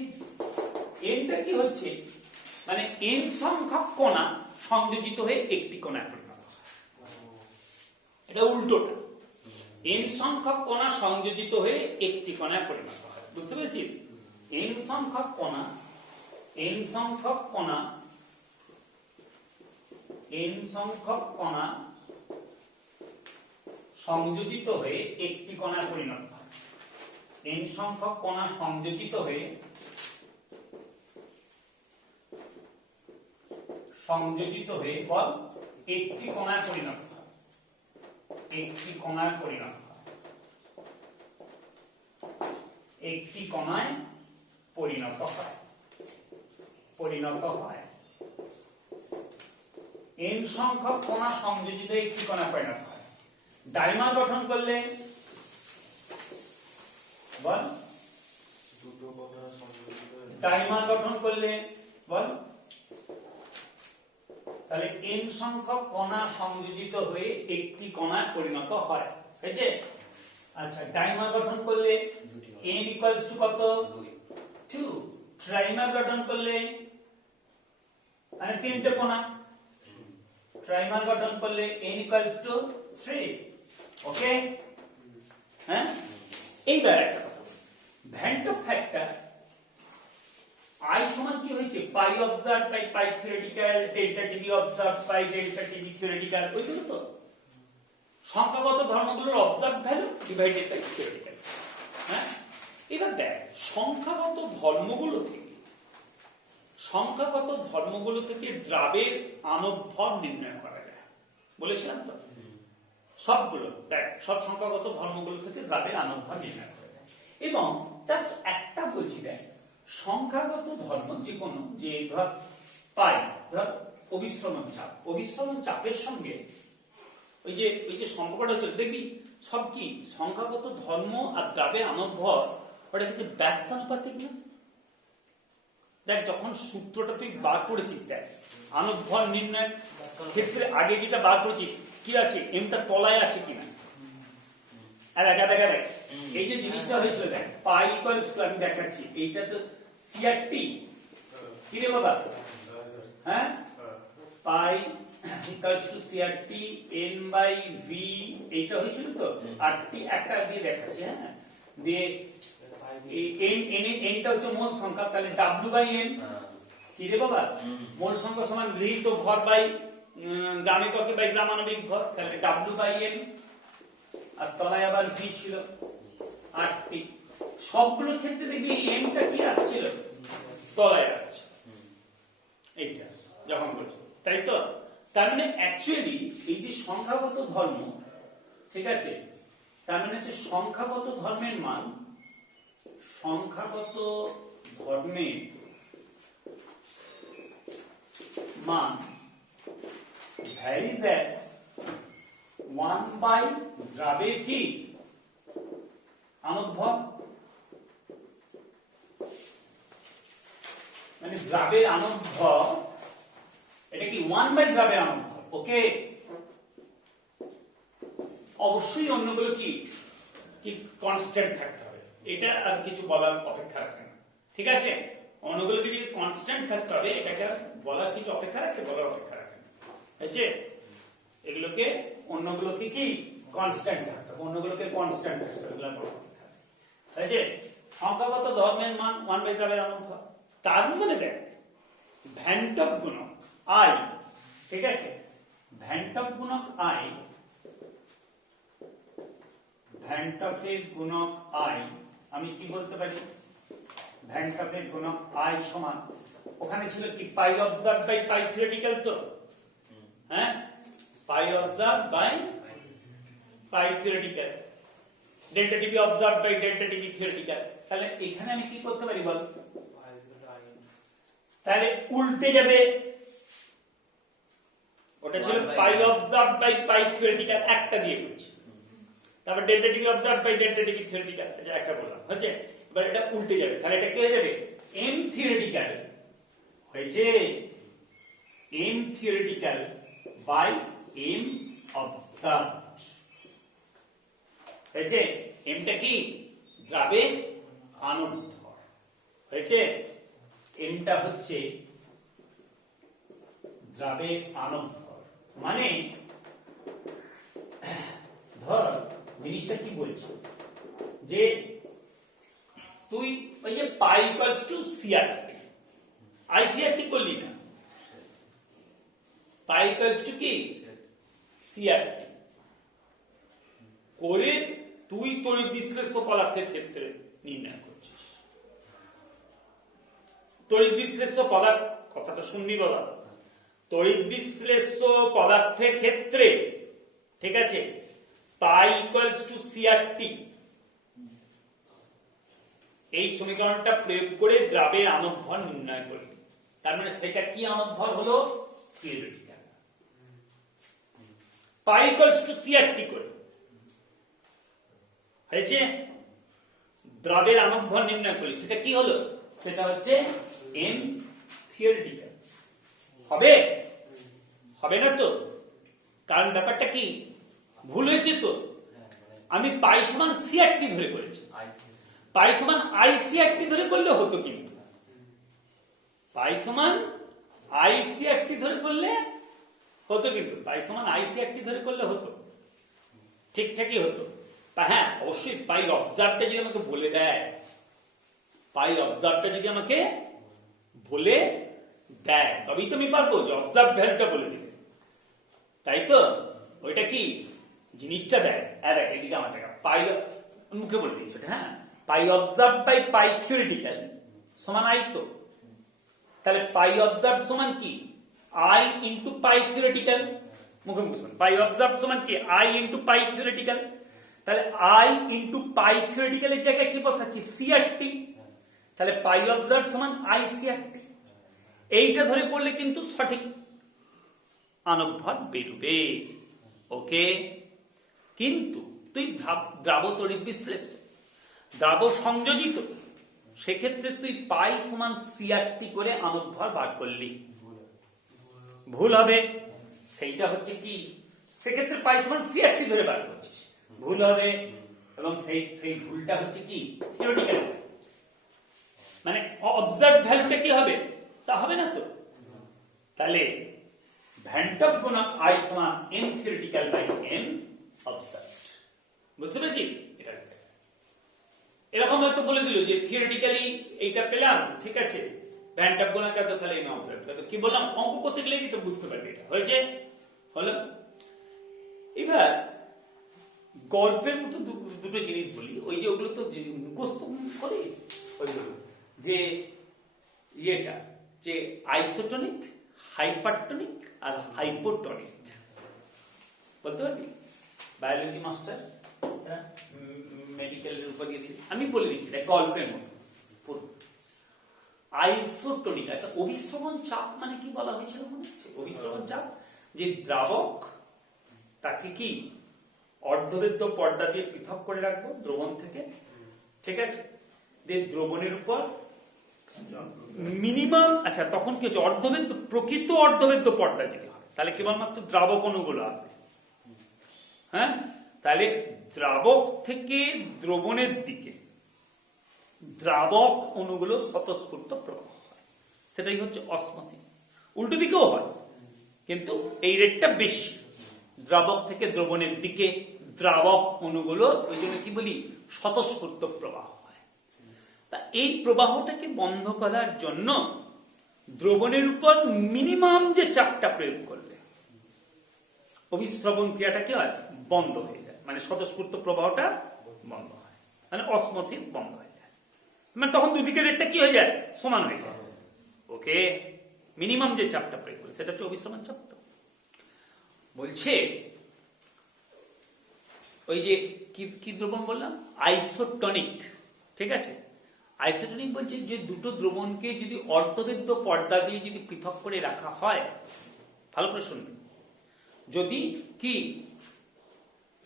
nটা কি হচ্ছে মানে n সংখ্যক কণা সংযোজিত হয়ে একটি কণায় পরিণত হয় এটা উল্টোটা n সংখ্যক কণা সংযোজিত হয়ে একটি কণায় পরিণত হয় বুঝতে পেরেছিস n সংখ্যক কণা সংযোজিত হয়ে একটি কণায় পরিণত হয় n সংখ্যক কণা সংযোজিত হয়ে সংযোজিত হয়ে বল একটি কণায় পরিণত হয়, একটি কণায় পরিণত হয়, একটি কণায় পরিণত হয়, পরিণত হয়। n সংখ্যক কণা সংযোজিত হয়ে একটি কণায় পরিণত হয়। ডাইমার গঠন করলে বল দুটো কণা সংযোজিত হয়ে ডাইমার গঠন করলে বল তাহলে n সংখ্যক কণা সংযোজিত হয়ে একটি কণায় পরিণত হয়, হয়েছে? আচ্ছা, ডাইমার গঠন করলে n ইকুয়ালস টু কত? 2। ট্রাইমার গঠন করলে মানে তিনটে কণা, ট্রাইমার গঠন করলে n ইকুয়ালস টু 3। ওকে, হ্যাঁ? এইবার একটা কথা, ভ্যান্ট অফ ফ্যাক্টর I সমান কি হয়েছে? Pi observe by pi theoretical, delta TV observe by delta TV theoretical, ওইগুলো তো সংখ্যাগত ধর্মগুলোর observe value divided by theoretical. হ্যাঁ, এবার দেখ সংখ্যাগত ধর্মগুলো থেকে, সংখ্যাগত ধর্মগুলো থেকে দ্রাবের আনভর নির্ণয় করা যায়, বলেছিলাম তো সবগুলো। দেখ সব সংখ্যাগত ধর্মগুলো থেকে দ্রাবের আনভর নির্ণয় করা যায়। এবং জাস্ট একটা বলছি, দেখ সংখ্যাগত ধর্ম যে কোনো, যে ধর পাই, ধর অবিশ্রমণ চাপ, অবিশ্রমণ চাপের সঙ্গে ওই যে সম্পর্কটা হচ্ছে, দেখবি সব কি সংখ্যাগত ধর্ম আর দ্রাবের আনভর, ওটা কিন্তু ব্যস্তানুপাতিক না? দেখ যখন সূত্রটা তুই বার করেছিস, দেখ আনভর নির্ণয় ক্ষেত্রে আগে যেটা বার করেছিস কি আছে, এমটা তলায় আছে কিনা, আর দেখ এই যে জিনিসটা হয়েছিল, দেখ পাই ইকুয়ালস টু, আমি দেখাচ্ছি এইটা তো সিআরটি কি রে বাবা, হ্যাঁ pi equals to CRT N by V, এইটা হয়েছিল তো। আর একটা দিয়ে দেখাচ্ছি, হ্যাঁ দিয়ে এনটা হচ্ছে মোল সংখ্যা, তাহলে ডাব্লিউ বাই এন কি রে বাবা, মোল সংখ্যা সমান গৃহীত ভর বাই গ্রামিক একক বাই গ্রামাণবিক ভর, তাহলে ডাব্লিউ বাই এন, আর তলায় আবার ভি ছিল 8টি। সবগুলোর ক্ষেত্রে দেখবি এনটা কি আসছিল, তলায় আসছে, এইটা যখন বলছি, তাই তো? তার মানে অ্যাকচুয়ালি এই যে সংখ্যাগত ধর্ম, ঠিক আছে, তার মানে হচ্ছে সংখ্যাগত ধর্মের মান, সংখ্যাগত ধর্মের মান ভ্যারিজ অ্যাজ 1 বাই দ্রাবের কি আনভর, মানে দ্রাবের আনভর, এটা কি 1 বাই দ্রাবের আনভর। ওকে, অবশ্যই অন্যগুলো কি কি কনস্ট্যান্ট থাকতে হবে, এটা আর কিছু বলার অপেক্ষা রাখে না, ঠিক আছে? অন্যগুলোকে যদি কনস্ট্যান্ট থাকতে হবে, এটাকে বলার কিছু অপেক্ষা রাখে, বলার অপেক্ষা রাখে না, হয়েছে? এগুলোকে অন্যগুলোকে কি কনস্ট্যান্ট থাকতে হবে, অন্যগুলোকে কনস্ট্যান্ট থাকতে হবে, এগুলো বলার অপেক্ষা রাখে, হয়েছে? সংখ্যাগত ধর্মের মান 1 বাই দ্রাবের আনভর, তার মানে দেখ ভ্যান্ট অফ গুণক আই, ঠিক আছে, ভ্যান্ট অফ গুণক আই, ভ্যান্ট অফ এর গুণক আই, আমি কি বলতে পারি, ভ্যান্ট অফ এর গুণক আই সমান, ওখানে ছিল কি pi observe by pi theoretical, তো হ্যাঁ pi observe by pi theoretical, delta TV observe by delta TV theoretical. তাহলে এখানে আমি কি করতে পারি বল, তাহলে উল্টে যাবে, ওটা ছিল pi observe by pi theoretical, একটা দিয়ে করছি, তারপর delta TV observe by delta TV theoretical, একটা বললাম, হচ্ছে? এবার এটা উল্টে যাবে, তাহলে এটা কি হয়ে যাবে, এম থিওরিটিক্যাল, হয়েছে? M theoretical by M observe, হয়েছে? এমটা কি দ্রাবের আনভর, হয়েছে? এমটা হচ্ছে দ্রাবের আনভর, মানে ধর জিনিসটা কি বলছে, যে তুই ওই যে পাই ইকুয়ালস টু সিআরটি, আইসিআরটি করলি না, পাই ইকুয়ালস টু কি সিআরটি করে তুই তড়িৎ বিশ্লেষ্য পদার্থের ক্ষেত্রে নির্ণয় করছিস। তড়িৎ বিশ্লেষ্য পদার্থ কথাটা শুনবি বাবা, তড়িৎ বিশ্লেষ্য পদার্থের ক্ষেত্রে, ঠিক আছে, পাই ইকুয়ালস টু সিআরটি, এই সমীকরণটা প্রয়োগ করে দ্রাবের আনতভর নির্ণয় করলি। তার মানে সেটা কি আনতভর হলো? Theoretical. Pi equals to CRT করে হয়েছে, দ্রাবের আনতভর নির্ণয় করলি, সেটা কি হলো? সেটা হচ্ছে এম থিওরিটিক্যাল। হবে? হবে না তো, কারণ ব্যাপারটা কি ভুল হয়েছে তো। আমি পাই সমান সিআরটি ধরে করেছি, পাই সমান আইসিআরটি ধরে করলে হতো, কিন্তু পাই সমান আইসিআরটি ধরে করলে হতো, কিন্তু পাই সমান আইসিআরটি ধরে করলে হতো, ঠিকঠাকই হতো। তা হ্যাঁ, অবশ্যই পাই অবজার্ভটা যদি আমাকে বলে দেয়, পাই অবজার্ভটা যদি আমাকে বলে দেয় তবেই তো আমি পারবো যে অবজার্ভ ভ্যালুটা বলে দিবে, তাই তো। ওইটা কি জিনিসটা দেয়, দেখ এদিকে আমার দেখা পাই, মুখে বলে দিচ্ছ, হ্যাঁ, pi observe by pi theoretical সমান আই, তো তাহলে পাই অবজার্ভ সমান কি আই ইন্টু পাই থিওরিটিক্যাল, মুখে মুখে শুন, পাই অবজার্ভ সমান কি আই ইন্টু পাই থিওরিটিক্যাল। তাহলে আই ইন্টু পাই থিওরিটিক্যালের জায়গায় কি বসাচ্ছি? সিআরটি। তাহলে পাই অবজার্ভ সমান আই সিআরটি। এইটা ধরে করলে কিন্তু সঠিক আনতভর বেরোবে। ওকে, কিন্তু তুই দ্রাব তড়িৎ বিশ্লেষ্য, দ্রাব সংযোজিত, সেক্ষেত্রে তুই পাই সমান সিআরটি করে আনতভর বার করলি, ভুল হবে। সেইটা হচ্ছে কি, সেক্ষেত্রে পাই সমান সিআরটি ধরে বার করছিস, ভুল হবে। এবং সেই ভুলটা হচ্ছে কি থিওরিটিক্যাল, মানে অবজার্ভ ভ্যালুটা কি হবে? তা হবে না তো। তাহলে ভ্যান্টভ গুণক আই সমান M theoretical by M observed, বুঝতে পেরেছিস? এটা এরকম হয়তো বলে দিল যে থিওরিটিক্যালি এইটা পেলাম, ঠিক আছে, ভ্যান্টভ গুণক এত, তাহলে এম অবজার্ভড। তো কি বললাম, অঙ্ক করতে গেলে এটা বুঝতে পারবে, এটা হয়েছে, হলো। এবার গল্পের মতো দুটো জিনিস বলি, ওই যে ওগুলো তো মুখস্থ করে, ওইগুলো যে ইয়েটা যে আইসোটনিক, হাইপারটনিক আর হাইপোটনিক, বলতে পারবি? বায়োলজি মাস্টার মেডিকেলের উপর দিয়ে দিচ্ছি, আমি বলে দিচ্ছি গল্পের মতো। আইসোটনিক, একটা অভিস্রবণ চাপ মানে কি বলা হয়েছিল মনে হচ্ছে? অভিস্রবণ চাপ, যে দ্রাবক তাকে কি অর্ধবেদ্য পর্দা দিয়ে পৃথক করে রাখবো দ্রবণ থেকে, ঠিক আছে, দ্রবণের উপর মিনিমাম, আচ্ছা তখন কি হচ্ছে, অর্ধবেদ্য, প্রকৃত অর্ধবেদ্য পর্দা যদি হয় তাহলে কেবলমাত্র দ্রাবক অণুগুলো আসে, হ্যাঁ, তাহলে দ্রাবক থেকে দ্রবণের দিকে দ্রাবক অণুগুলো স্বতঃস্ফূর্ত প্রবাহ হয়, সেটাই হচ্ছে অসমোসিস। উল্টো দিকেও হয়, কিন্তু এই রেটটা বেশি, দ্রাবক থেকে দ্রবণের দিকে দ্রাবক অণুগুলো, ওই জন্য কি বলি স্বতঃস্ফূর্ত প্রবাহ হয়। তা এই প্রবাহটাকে বন্ধ করার জন্য দ্রবণের উপর মিনিমাম যে চাপটা প্রয়োগ করলে অভিস্রবণ ক্রিয়াটা কি হয়, বন্ধ হয়ে যায়, মানে স্বতঃস্ফূর্ত প্রবাহটা বন্ধ হয়, মানে অসমোসিস বন্ধ হয়ে যায়, মানে তখন দুদিকের রেটটা কি হয়ে যায়, সমান হয়ে যায়। ওকে, মিনিমাম যে চাপটা প্রয়োগ করলে সেটা হচ্ছে অভিস্রবণ চাপ। তো বলছে ওই যে কি দ্রবণ বললাম, আইসোটনিক, ঠিক আছে, আইসোটনিক বলছে যে দুটো দ্রবণকে যদি অর্ধবেদ্য পর্দা দিয়ে যদি পৃথক করে রাখা হয়, ভালো করে শুনবে, যদি কি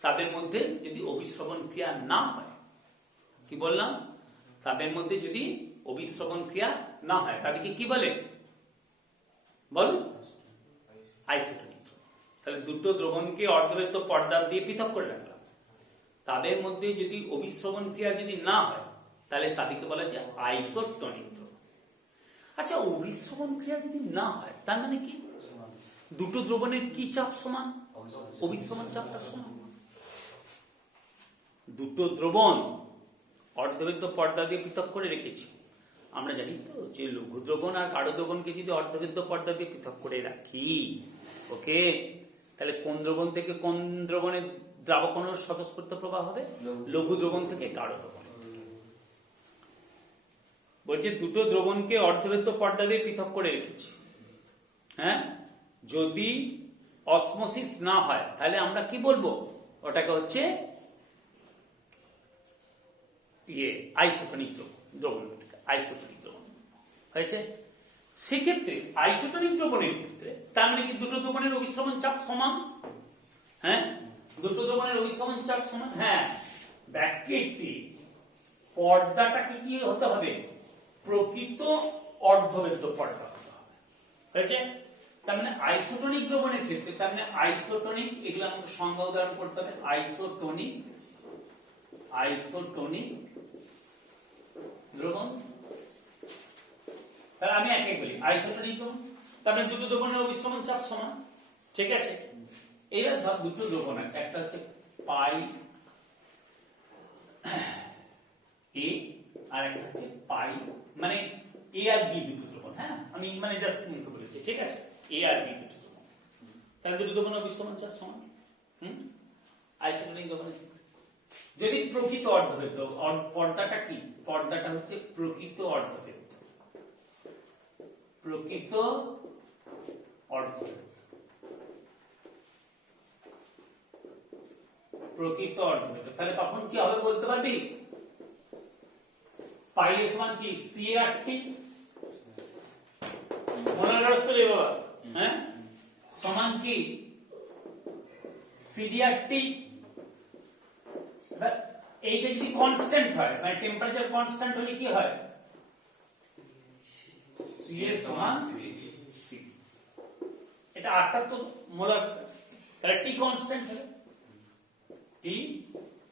তাদের মধ্যে যদি অভিস্রবণ ক্রিয়া না হয়, কি বললাম, তাদের মধ্যে যদি অভিস্রবণ ক্রিয়া না হয় তাদেরকে কি বলে, বল, আইসোটনিক। তাহলে দুটো দ্রবণকে অর্ধবেদ্য পর্দা দিয়ে পৃথক করে রাখলাম, তাদের মধ্যে যদি অভিস্রবণ ক্রিয়া যদি না হয় তাহলে তাদেরকে বলা যায় আইসোটনিক দ্রবণ। আচ্ছা, অভিস্রবণ ক্রিয়া যদি না হয় তার মানে কি, দুটো দ্রবণের কি চাপ সমান, অভিস্রবণ চাপটা সমান। দুটো দ্রবণ অর্ধবেদ্য পর্দা দিয়ে পৃথক করে রেখেছি, আমরা জানি তো যে লঘু দ্রবণ আর গাঢ় দ্রবণকে যদি অর্ধবেদ্য পর্দা দিয়ে পৃথক করে রাখি, ওকে, তাহলে কোন দ্রবণ থেকে কোন দ্রবণের দ্রাবক অণুর স্বতঃস্ফূর্ত প্রবাহ হবে, লঘু দ্রবণ থেকে গাঢ় দ্রবণ। বলছে দুটো দ্রবণকে অর্ধবেদ্য পর্দা দিয়ে পৃথক করে রেখেছি, হ্যাঁ, যদি অসমোসিস না হয় তাহলে আমরা কি বলবো, ওটাকে হচ্ছে আইসোটোনিক দ্রবণ, আইসোটোনিক দ্রবণ হয়েছে। সেক্ষেত্রে আইসোটোনিক দ্রবণের ক্ষেত্রে তার মানে কি দুটো দ্রবণের অভিস্রবণ চাপ সমান, হ্যাঁ দুটো দ্রবণের অভিস্রবণ চাপ সমান, হ্যাঁ ব্র্যাকেটটি পর্দাটাকে কি হতে হবে, প্রকৃত অর্ধবেদ্য পর্দা হতে হবে, হয়েছে। তার মানে আইসোটোনিক দ্রবণের ক্ষেত্রে, তার মানে আইসোটোনিক, এগুলো আমাকে সংজ্ঞা উদাহরণ করতে হবে, আইসোটোনিক, আইসোটোনিক দ্রবণ, তাহলে আমি একে বলি আইসোটোনিক দ্রবণ, তার মানে দুটো দ্রবণের অভিস্রবণ চাপ সমান, ঠিক আছে। এইবার ধর দুটো দ্রবণ আছে, একটা হচ্ছে পাই এ আর একটা হচ্ছে পাই, মানে এ আর বি দুটো দ্রবণ, হ্যাঁ আমি মানে জাস্ট মুখে বলেছি, ঠিক আছে, এ আর বি দুটো দ্রবণ, তাহলে দুটো দ্রবণের অভিস্রবণ চাপ সমান। আইসোটোনিক দ্রবণের যদি প্রকৃত অর্ধবেদ্য, পর্দাটা কি, পর্দাটা হচ্ছে প্রকৃত অর্ধবেদ্য, প্রকৃত অর্ধবেদ্য, প্রকৃত অর্ধবেদ্য, তাহলে তখন কি হবে বলতে পারবি, পাই এর সমান কি সি আর টি, মোলার গাঢ়ত্ব রে বাবা, হ্যাঁ সমান কি সি ডি আর টি। এইটা যদি কনস্ট্যান্ট হয়, মানে টেম্পারেচার কনস্ট্যান্ট হলে কি হয়, সি এর সমান সি, এটা আটটা তো মোলার, তাহলে টি কনস্ট্যান্ট হবে, টি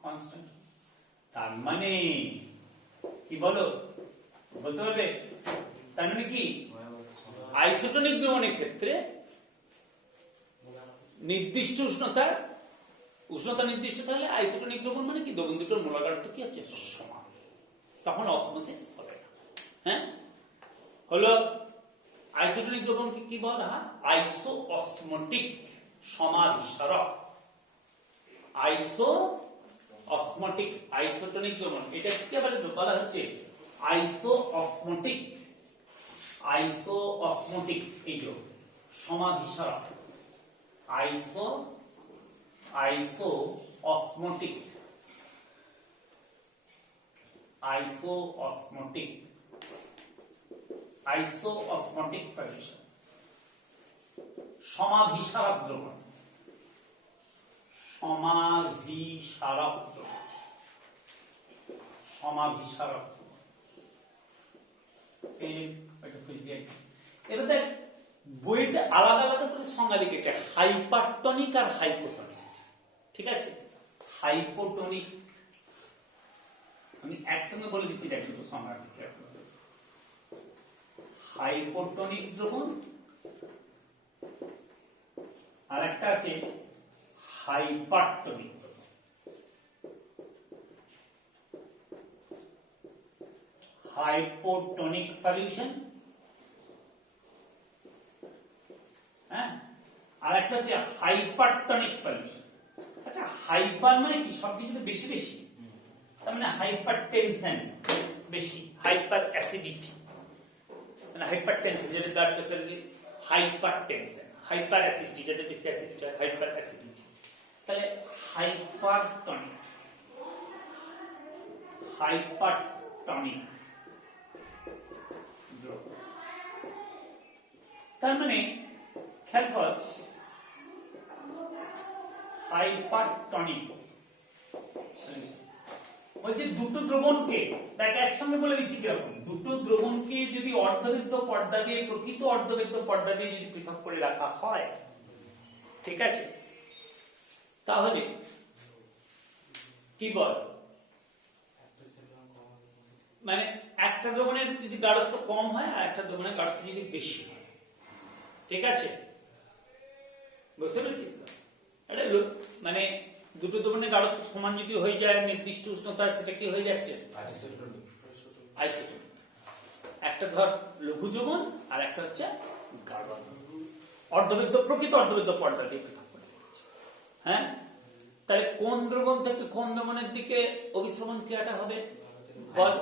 কনস্ট্যান্ট, তার মানে কি বলো বলতে পারবে, তার মানে কি আইসোটোনিক দ্রবণের ক্ষেত্রে নির্দিষ্ট উষ্ণতা নির্দিষ্ট থাকলে আইসোটোনিক দ্রবণ মানে কি, দ্রবণ দুটোর মোলার গাঢ়ত্ব কি হচ্ছে সমান, তখন অসমোসিস হবে না, হ্যাঁ হলো। আইসোটোনিক দ্রবণকে কি বলা হয়, আইসো অসমোটিক সমাধিসারক, আইসো অসমোটিক, আইসোটোনিক দ্রবণ এটা কি বলা হচ্ছে আইসো অসমোটিক, আইসো অসমোটিক, এই যে সমাধিসারক, আইসো আইসো অসমোটিক, আইসো অসমোটিক, আইসো অসমোটিক সলিউশন, সমাধিসারক দ্রবণ, সমাধিসারক দ্রবণ, সমাধিসারক। এবার দেখ বইটা আলাদা আলাদা করে সংজ্ঞা লিখেছে, হাইপারটনিক আর হাইপোটনিক, ঠিক আছে। হাইপোটনিক আমি একসঙ্গে বলে দিচ্ছি, দেখ দুটো সংজ্ঞা লিখে, হাইপোটনিক দ্রবণ আর একটা আছে হাইপারটনিক দ্রবণ, হাইপোটনিক সলিউশন, হ্যাঁ আর একটা হচ্ছে হাইপারটনিক সলিউশন। আচ্ছা হাইপার মানে কি, সবকিছুতে বেশি বেশি, তার মানে হাইপারটেনশন বেশি, হাইপার অ্যাসিডিটি মানে হাইপারটেনশন, যেটা ব্লাড প্রেসার কি হাইপারটেনশন, হাইপার অ্যাসিডিটি যেটা বেশি অ্যাসিডিটি হয় হাইপার অ্যাসিডিটি, তাহলে হাইপারটনিক, হাইপারটনিক তার মানে খেয়াল কর, হাইপারটনিক বলছে দুটো দ্রবণকে, দেখ একসঙ্গে বলে দিচ্ছি কিরকম, দুটো দ্রবণকে যদি অর্ধবেদ্য পর্দা দিয়ে, প্রকৃত অর্ধবেদ্য পর্দা দিয়ে যদি পৃথক করে রাখা হয়, ঠিক আছে, তাহলে কি বল, মানে একটা দ্রবণের যদি গাঢ়ত্ব কম হয় আর একটা দ্রবণের গাঢ়ত্ব যদি বেশি হয়, ঠিক আছে, বুঝতে পেরেছিস তো, এটা মানে দুটো দ্রবণের গাঢ়ত্ব সমান যদি হয়ে যায় নির্দিষ্ট উষ্ণতায়, সেটা কি হয়ে যাচ্ছে আইসোটোনিক। একটা ধর লঘু দ্রবণ আর একটা হচ্ছে গাঢ় অর্ধবেদ্য, প্রকৃত অর্ধবেদ্য পর্দা দিয়ে পৃথক করে দিয়েছে, হ্যাঁ তাহলে কোন দ্রবণ থেকে কোন দ্রবণের দিকে অভিস্রবণ ক্রিয়াটা হবে বল,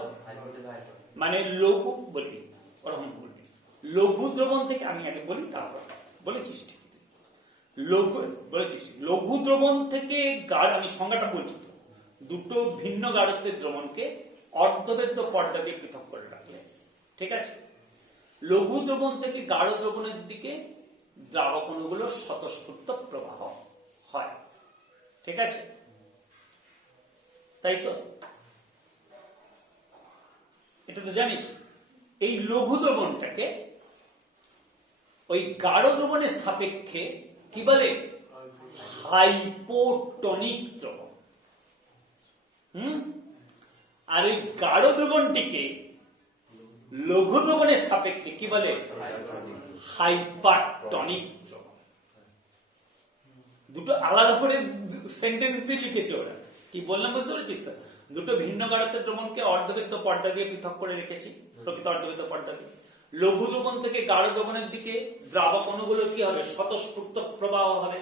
মানে লঘু বলবি, ওরকম বলবি, লঘু দ্রবণ থেকে, আমি আগে বলি তারপর বলেছিস ঠিক। লঘু বলেছিস লঘু দ্রবণ থেকে গাঢ়, আমি সংজ্ঞাটা বলছি তো, দুটো ভিন্ন গাঢ়ত্বের দ্রবণকে অর্ধবেদ্য পর্দা দিয়ে পৃথক করে রাখলে, ঠিক আছে, লঘু দ্রবণ থেকে গাঢ় দ্রবণের দিকে দ্রাবক অণুগুলো স্বতঃস্ফূর্ত প্রবাহ হয়, ঠিক আছে, তাই তো? এটা তো জানিস। এই লঘু দ্রবণটাকে ওই গাঢ় দ্রবণের সাপেক্ষে কি বলে? হাইপোটনিক দ্রবণ। আর ওই গাঢ় দ্রবণটিকে লঘু দ্রবণের সাপেক্ষে কি বলে? হাইপারটনিক দ্রবণ। দুটো আলাদা করে সেন্টেন্স দিয়ে লিখেছে ওরা। কি বললাম বুঝতে পেরেছিস? দুটো ভিন্ন গাঢ়ত্বের দ্রবণকে অর্ধবেদ্য পর্দা দিয়ে পৃথক করে রেখেছি, প্রকৃত অর্ধবেদ্য পর্দা দিয়ে। লঘু দ্রবণ থেকে গাঢ় দ্রবণের দিকে দ্রাবক অণুগুলো কি হবে? স্বতঃস্ফূর্ত প্রবাহ হবে।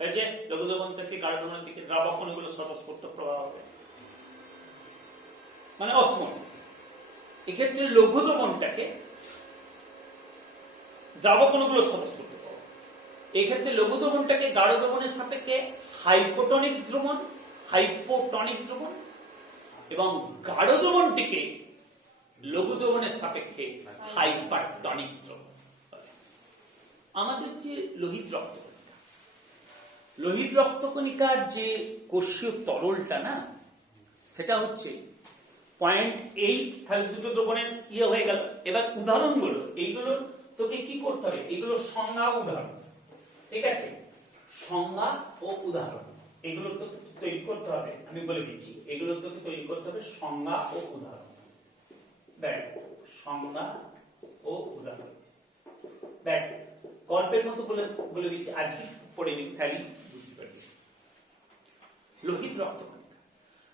হয়েছে? লঘু দ্রবণ থেকে গাঢ় দ্রবণের দিকে দ্রাবক অণুগুলো স্বতঃস্ফূর্ত প্রবাহ হবে, মানে অসমোসিস। এক্ষেত্রে লঘু দ্রবণটাকে দ্রাবক অণুগুলো স্বতঃস্ফূর্ত প্রবাহ, এক্ষেত্রে লঘু দ্রবণটাকে গাঢ় দ্রবণের সাপেক্ষে হাইপোটনিক দ্রবণ, হাইপোটনিক দ্রবণ, এবং গাঢ় দ্রবণটিকে লঘু দ্রবণের সাপেক্ষে হাইপারটনিক দ্রবণ। আমাদের যে লোহিত রক্তকণিকা, লোহিত রক্তকণিকার যে কোষীয় তরলটা না, সেটা হচ্ছে 0.8। তাহলে দুটো দ্রবণের ইয়ে হয়ে গেল। এবার উদাহরণগুলো, এইগুলো তোকে কি করতে হবে? এগুলো সংজ্ঞা উদাহরণ, ঠিক আছে, সংজ্ঞা ও উদাহরণ এগুলো তোকে তৈরি করতে হবে। আমি বলে দিচ্ছি, এগুলো তোকে তৈরি করতে হবে সংজ্ঞা ও উদাহরণ। দেখ, সংজ্ঞা ও উদাহরণ, দেখ গল্পের মতো বলে দিচ্ছি, আজকে পড়ে নিবি, খালি বুঝতে পারবি। লোহিত রক্তকণিকা,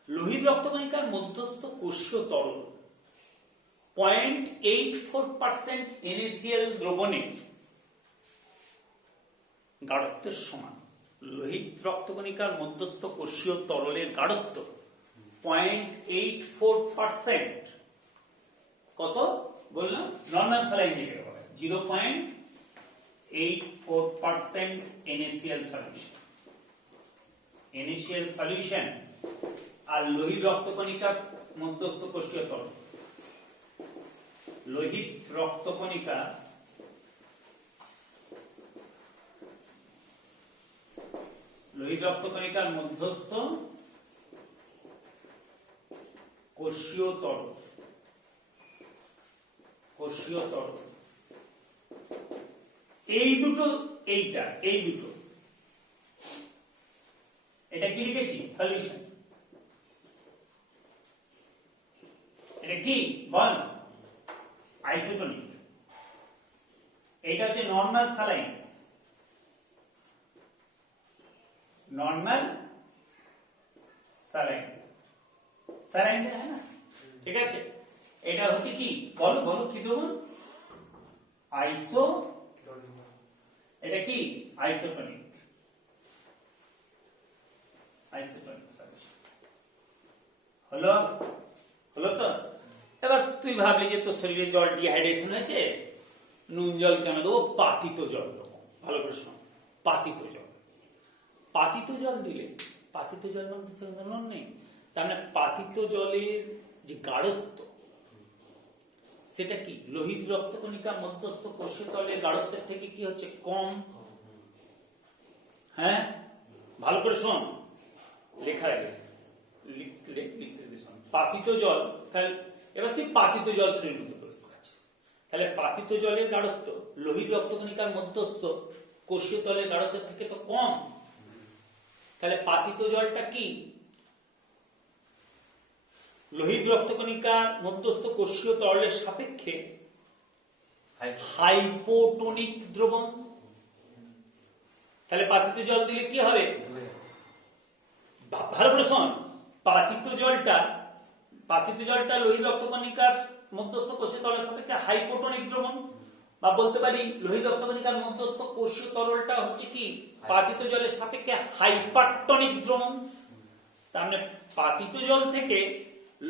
লোহিত রক্তকণিকার মধ্যস্থ কোষীয় তরল 0.84% NaCl দ্রবণে গাঢ়ত্বের সমান। লোহিত রক্তকণিকার মধ্যস্থ কোষীয় তরলের গাঢ়ত্ব 0.84%। কত বললাম? নরমাল স্যালাইন যেটাকে বলে 0.84% NaCl সলিউশন। NaCl সলিউশন আর লোহিত রক্তকণিকার মধ্যস্থ কোষীয় তরল, লোহিত রক্তকণিকা লোহিত রক্তকণিকার মধ্যস্থ কোষীয় তরল, কোষীয় তরল, এই দুটো, এইটা, এই দুটো, এটা কি লিখেছি? সলিউশন। এটা কি বল? আইসোটনিক। এটা হচ্ছে normal saline, normal saline, saline है ना, ঠিক আছে। এটা হচ্ছে কি? বলো বলো কি দ্রবণ? আইসো, এটা কি? Isotonic, isotonic solution. হলো? হলো তো? এবার তুই ভাবলি যে তোর শরীরে জল ডিহাইড্রেশন হয়েছে, নুন জল কেন দেবো? পাতিত জল দেবো। ভালো প্রশ্ন। পাতিত জল, পাতিত জল দিলে, পাতিত জল মধ্যে নুন নেই, তার মানে পাতিত জলের যে গাঢ়ত্ব, সেটা কি লোহিত রক্তকণিকা মধ্যস্থ কোষীয় তরলের গাঢ়ত্বের থেকে কি হচ্ছে? কম। হ্যাঁ, ভালো করে শোন, লেখা আছে, লিখতে শোন। পাতিত জল, তাহলে এবার তুই পাতিত জল শ্রেণীর মধ্যে প্রবেশ করাচ্ছিস, তাহলে পাতিত জলের গাঢ়ত্ব লোহিত রক্তকণিকার মধ্যস্থ কোষীয় তরলের গাঢ়ত্বের থেকে তো কম। তাহলে পাতিত জলটা কি? লোহিত রক্তকণিকার মধ্যস্থ কোষীয় তরলের সাপেক্ষে হাইপোটনিক দ্রবণ। তাহলে পাতিত জল দিলে কি হবে? ভালো করে শোন, পাতিত জলটা লোহিত রক্তকণিকার মধ্যস্থ কোষীয় তরলের সাপেক্ষে হাইপোটনিক দ্রবণ, বা বলতে পারি লোহিত রক্তকণিকার মধ্যস্থ কোষীয় তরলটা হচ্ছে কি? পাতিত জলের সাপেক্ষে হাইপারটনিক দ্রবণ। তার মানে পাতিত জল থেকে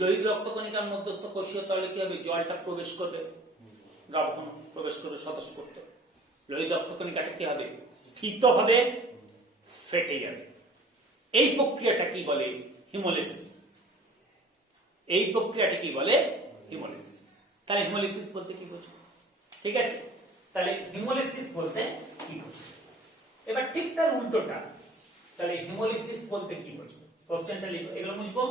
লোহিত রক্তকণিকার মধ্যস্থ কোষীয় তরলে কি হবে? জলটা প্রবেশ করবে, দ্রাবক প্রবেশ করবে স্বতঃস্ফূর্ত। লোহিত রক্তকণিকাটা কি হবে? স্ফীত হবে, ফেটে যাবে। এই প্রক্রিয়াটা কি বলে? হিমোলিসিস। এই প্রক্রিয়াটা কি বলে? হিমোলিসিস। তাহলে হিমোলিসিস বলতে কি বোঝো? ঠিক আছে, তাহলে হিমোলিসিস বলতে কি বোঝো? এবার ঠিক তার উল্টোটা, তাহলে হিমোলিসিস বলতে কি বোঝো? কোশ্চেনটা লিখো, এগুলো বুঝবো।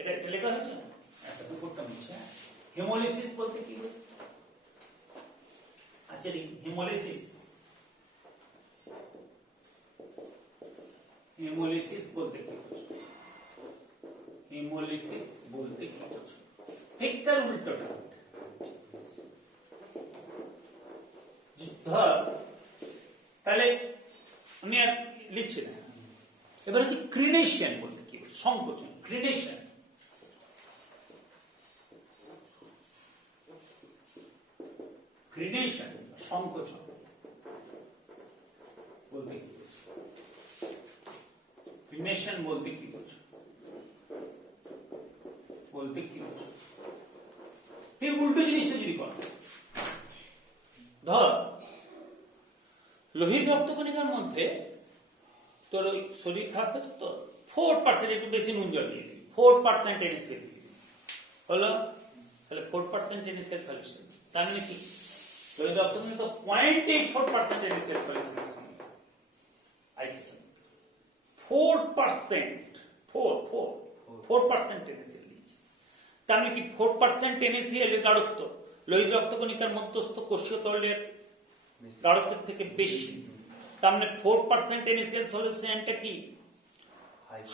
এটা লেখা হয়েছে? আচ্ছা, উপরটা মুছে। হিমোলিসিস বলতে কি বোঝো? আচ্ছা, হিমোলিসিস, হিমোলিসিস বলতে কি বোঝো? হিমোলিসিস বলতে কি বোঝো? ঠিক তার উল্টোটা। তাহলে আমি আর লিখছি না। এবার হচ্ছে ক্রিনেশন বলতে কি বোঝো? সংকোচন, ক্রিনেশন। ক্রিনেশন, সংকোচন বলতে কি বোঝো? ক্রিনেশন বলতে কি বোঝো? বলতে কি বোঝো? ঠিক উল্টো জিনিসটা যদি করো, ধর লোহিত রক্তকণিকার মধ্যে তোর শরীর খারাপ হচ্ছে তো 4% একটু বেশি নুন জল দিয়ে দিবি, 4% NaCl হলো, তাহলে 4% NaCl সলিউশন। তার মানে কি? লোহিত রক্তকণিকা 0.84% NaCl সলিউশন আইসোটোনিক। 4% 4% NaCl দিয়েছিস। তার মানে কি 4% NaCl এর গাঢ়ত্ব লোহিত রক্তকণিকার মধ্যস্থ কোষীয় তরলের গাঢ়ত্বের থেকে বেশি। তার মানে 4% NaCl সলিউশনটা কি?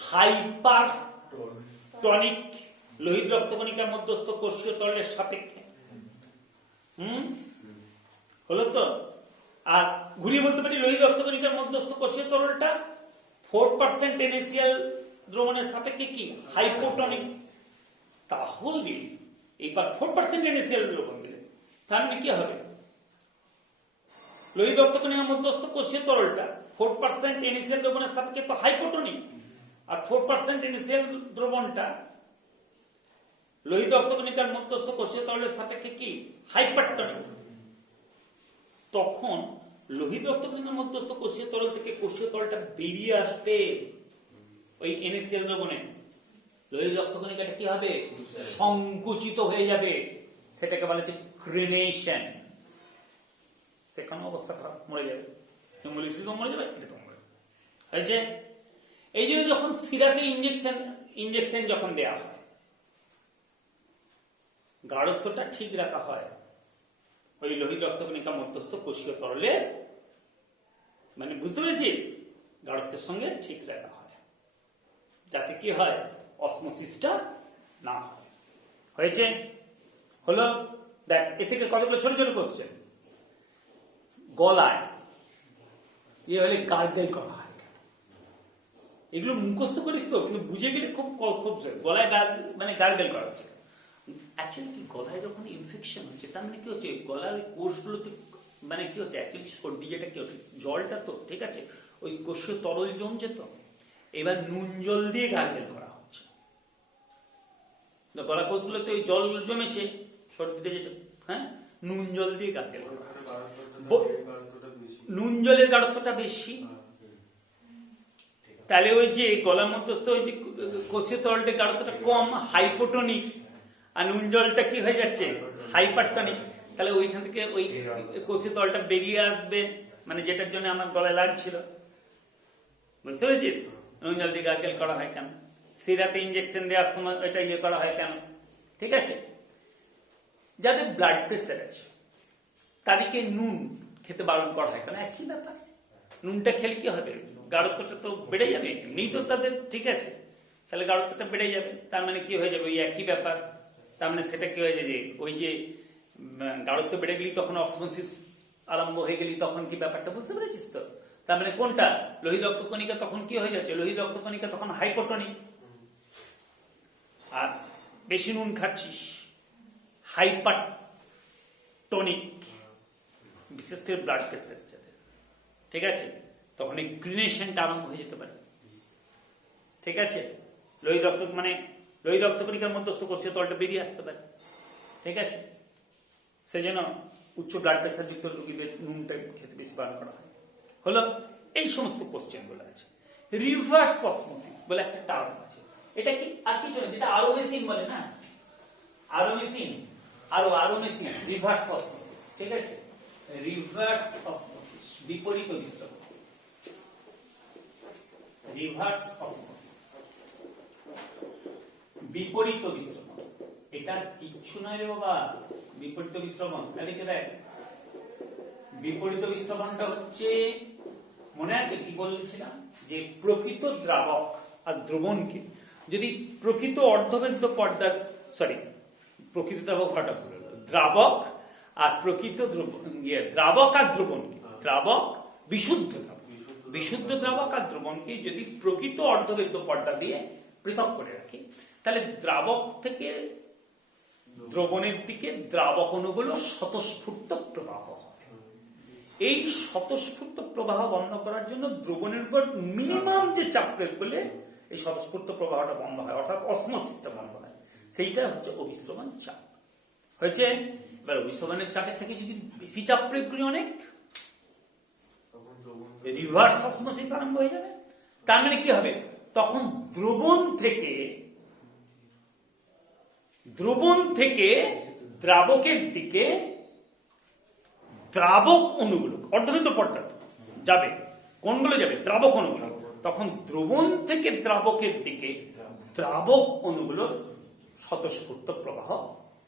হাইপারটনিক লোহিত রক্তকণিকার মধ্যস্থ কোষীয় তরলের সাপেক্ষে। হলো তো? আর ঘুরিয়ে বলতে পারি লোহিত রক্তকণিকার মধ্যস্থ কোষীয় তরলটা 4% NaCl দ্রবণের সাপেক্ষে কি? হাইপোটনিক। তাহলে এইবার 4% NaCl দ্রবণ দিলে তার মানে কি হবে? লোহিত রক্তকণিকার মধ্যস্থ কোষীয় তরলটা 4% NaCl দ্রবণের সাপেক্ষে তো হাইপোটনিক, আর 4% NaCl দ্রবণটা লোহিত রক্তকণিকার মধ্যস্থ কোষীয় তরলের সাপেক্ষে কি? হাইপারটনিক। তখন লোহিত রক্তকণিকার মধ্যস্থ কোষীয় তরল থেকে কোষীয় তরলটা বেরিয়ে আসবে ওই NaCl দ্রবণে। লোহিত রক্তকণিকাটা কি হবে? সংকুচিত হয়ে যাবে। সেটাকে বলা হচ্ছে ক্রিনেশন। সেখানে অবস্থা খারাপ, মরে যাবে। হিমোলিসিসও মরে যাবে, এটা তো মরে যাবে। হয়েছে? এই জন্য যখন সিরাপে ইনজেকশন যখন দেয়া হয়, গাঢ়ত্বটা ঠিক রাখা হয় ওই লোহিত রক্তকণিকা মধ্যস্থ কোষীয় তরলের, মানে বুঝতে পেরেছিস? গাঢ়ত্বের সঙ্গে ঠিক রাখা হয়, যাতে কি হয়? অসমোসিসটা না হয়। হয়েছে? হলো? দেখ, এ থেকে কতগুলো ছোট ছোট কোশ্চেন। গলায় হলে গার্গেল করা হয়, এগুলো মুখস্থ করিস তো, কিন্তু বুঝে গেলে খুব খুব গলায় মানে গার্গেল করা হচ্ছে। অ্যাকচুয়ালি কি, গলায় যখন ইনফেকশন হচ্ছে তার মানে কি হচ্ছে? গলার ওই কোষগুলোতে মানে কি হচ্ছে? অ্যাকচুয়ালি সর্দি যেটা কি হচ্ছে, জলটা তো ঠিক আছে, ওই কোষীয় তরল জমছে তো, এবার নুন জল দিয়ে গার্গেল করা হচ্ছে। গলা কোষগুলোতে ওই জল জমেছে সর্দিতে যেটা, হ্যাঁ, নুন জল দিয়ে গার্গেল করা হচ্ছে। নুন জলের গাঢ়ত্বটা বেশি, তাহলে ওই যে গলার মধ্যস্থ ওই যে কোষীয় তরলটার গাঢ়ত্বটা কম, হাইপোটনিক, আর নুন জলটা কি হয়ে যাচ্ছে? হাইপারটনিক। তাহলে ওইখান থেকে ওই কোষীয় তরলটা বেরিয়ে আসবে, মানে যেটার জন্য আমার গলায় লাগছিল। বুঝতে পেরেছিস? নুন জল দিয়ে গার্গেল করা হয় কেন? সিরাপে ইনজেকশন দেওয়ার সময় এটা ইয়ে করা হয় কেন? ঠিক আছে? যাদের ব্লাড প্রেসার আছে তাদেরকে নুন খেতে বারণ করা হয় কেন? একই ব্যাপার। নুনটা খেলে কি হবে? গাঢ়ত্বটা তো বেড়ে যাবে, এমনি তো তাদের ঠিক আছে, তাহলে গাঢ়ত্বটা বেড়ে যাবে। তার মানে কি হয়ে যাবে? ওই একই ব্যাপার। তার মানে সেটা কি হয়ে যায় যে ওই যে গাঢ়ত্ব বেড়ে গেলি তখন অসমোসিস আরম্ভ হয়ে গেলি, তখন কি ব্যাপারটা বুঝতে পেরেছিস তো? তার মানে কোনটা? লোহিত রক্তকণিকা তখন কি হয়ে যাচ্ছে? লোহিত রক্তকণিকা তখন হাইপোটনিক। আর বেশি নুন খাচ্ছিস, হাইপারটনিক, বিশেষ করে ব্লাড প্রেসার যাদের, ঠিক আছে, তখন এই ক্রিনেশনটা আরম্ভ হয়ে যেতে পারে। ঠিক আছে? লোহিত রক্তকণিকার মধ্যস্থ কোষীয় তলটা বেরিয়ে আসতে পারে। ঠিক আছে? সেজন্য উচ্চ ব্লাড প্রেসার যুক্ত রোগীদের নুনটা খেতে বেশি বারণ করা হয়। হলো এই সমস্ত কোশ্চেন গুলো আছে। রিভার্স অসমোসিস বলে একটা টার্ম আছে, এটা কি আর কিছু না, যেটা আরো মেশিন বলে না, আরো মেশিন রিভার্স অসমোসিস, ঠিক আছে। রিভার্স অসমোসিস বিপরীত বিস্তারণ, রিভার্স অসমোসিস বিপরীত বিস্তারণ, এটা কিচ্ছু নয় রে বাবা। বিপরীত বিস্তারণ এদিকে দেখ, বিপরীত বিস্তারণটা হচ্ছে, মনে আছে কি বলছিলাম যে প্রকৃত দ্রাবক আর দ্রবণকে যদি প্রকৃত অর্ধবেদ্য পর্দার প্রকৃত দ্রাবক হঠাৎ ভুলে গেল, দ্রাবক আর প্রকৃত দ্রাবক আর দ্রবণকে, দ্রাবক বিশুদ্ধ দ্রাবক আর দ্রবণকে যদি প্রকৃত অর্ধবেদ্য পর্দা দিয়ে পৃথক করে রাখি, তাহলে দ্রাবক থেকে দ্রবণের দিকে দ্রাবক অণুগুলো স্বতঃস্ফূর্ত প্রবাহ হয়। এই স্বতঃস্ফূর্ত প্রবাহ বন্ধ করার জন্য দ্রবণের উপর মিনিমাম যে চাপ প্রয়োগ করলে এই স্বতঃস্ফূর্ত প্রবাহটা বন্ধ হয়, অর্থাৎ অসমোসিসটা বন্ধ হয়, সেইটা হচ্ছে অভিস্রবণ চাপ। হয়েছে? এবার অভিস্রবণের চাপের থেকে যদি বেশি চাপ প্রয়োগ করি অনেক, রিভার্স অসমোসিস আরম্ভ হয়ে যাবে। তার মানে কি হবে, তখন দ্রবণ থেকে দ্রাবকের দিকে দ্রাবক অণুগুলো অর্ধবেদ্য পর্দা যাবে, কোনগুলো যাবে? দ্রাবক অণুগুলো। তখন দ্রবণ থেকে দ্রাবকের দিকে দ্রাবক অণুগুলোর স্বতঃস্ফূর্ত প্রবাহ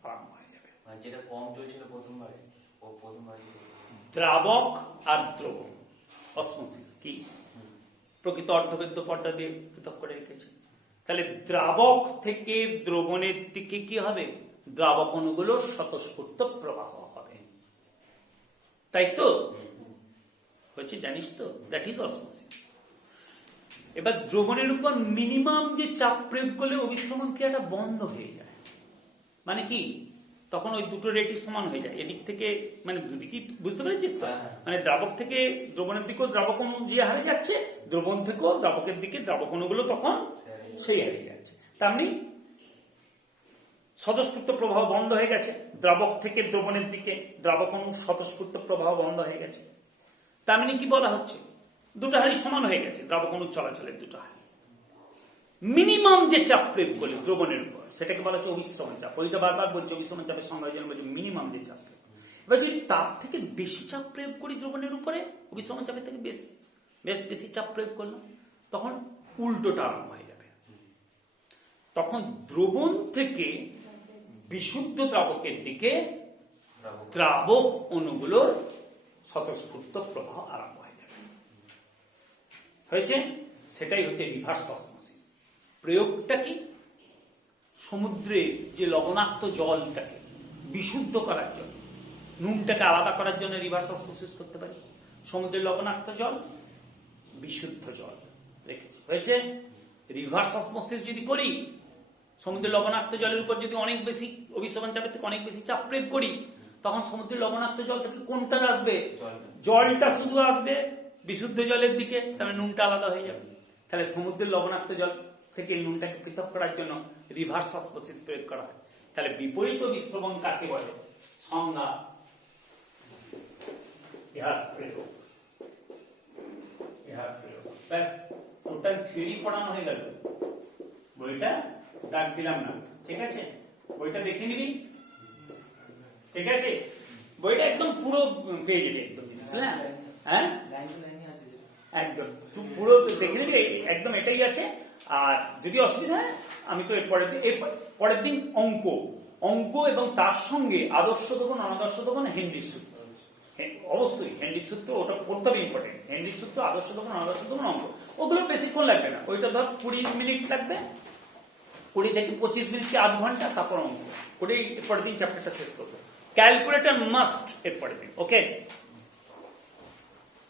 আরম্ভ হয়ে যাবে। যেটা কম চলছিল প্রথমবারে, দ্রাবক আর দ্রবণ অসমোসিস কি প্রকৃত অর্ধবেদ্য পর্দা দিয়ে পৃথক করে রেখেছে। তাহলে দ্রাবক থেকে দ্রবণের দিকে কি হবে? দ্রাবক অণুগুলো স্বতঃস্ফূর্ত প্রবাহ হবে, তাই তো হচ্ছে, জানিস তো? That is osmosis. এবার দ্রবণের উপর মিনিমাম যে চাপ প্রয়োগ করলে অভিস্রবণ ক্রিয়াটা বন্ধ হয়ে যায়, মানে কি, তখন ওই দুটো রেটই সমান হয়ে যায়। এদিক থেকে মানে দুদিকই, বুঝতে পেরেছিস তো? মানে দ্রাবক থেকে দ্রবণের দিকেও দ্রাবক অণু যে হারে যাচ্ছে, দ্রবণ থেকেও দ্রাবকের দিকে দ্রাবক অণুগুলো তখন সেই হারে যাচ্ছে। তেমনি স্বতঃস্ফূর্ত প্রবাহ বন্ধ হয়ে গেছে, দ্রাবক থেকে দ্রবণের দিকে দ্রাবক অণু স্বতঃস্ফূর্ত প্রবাহ বন্ধ হয়ে গেছে। তার মানে কি বলা হচ্ছে, দুটো হারি সমান হয়ে গেছে, দ্রাবক অণু চলাচলের দুটো হারি। মিনিমাম যে চাপ প্রয়োগ করলে দ্রবণের উপর, সেটাকে বলা হচ্ছে অভিস্রবণ চাপ। ওইটা বারবার বলছে, অভিস্রবণ চাপের সংজ্ঞা জন্য বলছে মিনিমাম যে চাপ প্রয়োগ। এবার যদি তার থেকে বেশি চাপ প্রয়োগ করি দ্রবণের উপরে, অভিস্রবণ চাপের থেকে বেশি চাপ প্রয়োগ করলাম, তখন উল্টোটা আরম্ভ হয়ে যাবে। তখন দ্রবণ থেকে বিশুদ্ধ দ্রাবকের দিকে দ্রাবক অণুগুলোর স্বতঃস্ফূর্ত প্রবাহ আরম্ভ হয়ে যাবে। হয়েছে? সেটাই হচ্ছে রিভার্স অসমোসিস। প্রয়োগটা কি? সমুদ্রে যে লবণাক্ত জলটাকে বিশুদ্ধ করার জন্য, নুনটাকে আলাদা করার জন্য রিভার্স অসমোসিস করতে পারি। সমুদ্রের লবণাক্ত জল, বিশুদ্ধ জল রেখেছি, হয়েছে? রিভার্স অসমোসিস যদি করি, সমুদ্রের লবণাক্ত জলের উপর যদি অনেক বেশি অভিস্রবণ চাপের থেকে অনেক বেশি চাপ প্রয়োগ করি, তখন সমুদ্রের লবণাক্ত জল থেকে কোনটা আসবে? জলটা শুধু আসবে বিশুদ্ধ জলের দিকে, তাহলে নুনটা আলাদা হয়ে যাবে। তাহলে সমুদ্রের লবণাক্ত জল থেকে নুনটাকে পৃথক করার জন্য রিভার্স অসমোসিস প্রয়োগ করা হয়। তাহলে বিপরীত বিস্রবণ কাকে বলে? সংজ্ঞা, ইহার প্রয়োগ, ব্যাস, টোটাল থিওরি পড়ানো হয়ে গেল। বইটা ডাক দিলাম না, ঠিক আছে? বইটা দেখে নিবি, ঠিক আছে? বইটা একদম পুরো পেয়ে যাবে, একদম জিনিস, হ্যাঁ, একদম পুরো দেখে নিবি, একদম এটাই আছে। আর যদি অসুবিধা হয়, আমি তো এর পরের দিন অঙ্ক এবং তার সঙ্গে আদর্শ দবন অনাদর্শ দবন হেনরির সূত্র, অবশ্যই হেনরির সূত্র, ওটা পড়তে হবে, ইম্পর্টেন্ট। হেনরির সূত্র, আদর্শ দবন অনাদর্শ দবন, অঙ্ক, ওগুলো বেশিক্ষণ লাগবে না। ওইটা ধর 20 মিনিট লাগবে, 20 থেকে 25 মিনিট কি আধ ঘন্টা, তারপর অঙ্ক করে এরপরের দিন চ্যাপ্টারটা শেষ করবো। ক্যালকুলেটর মাস্ট এরপরের দিন, ওকে?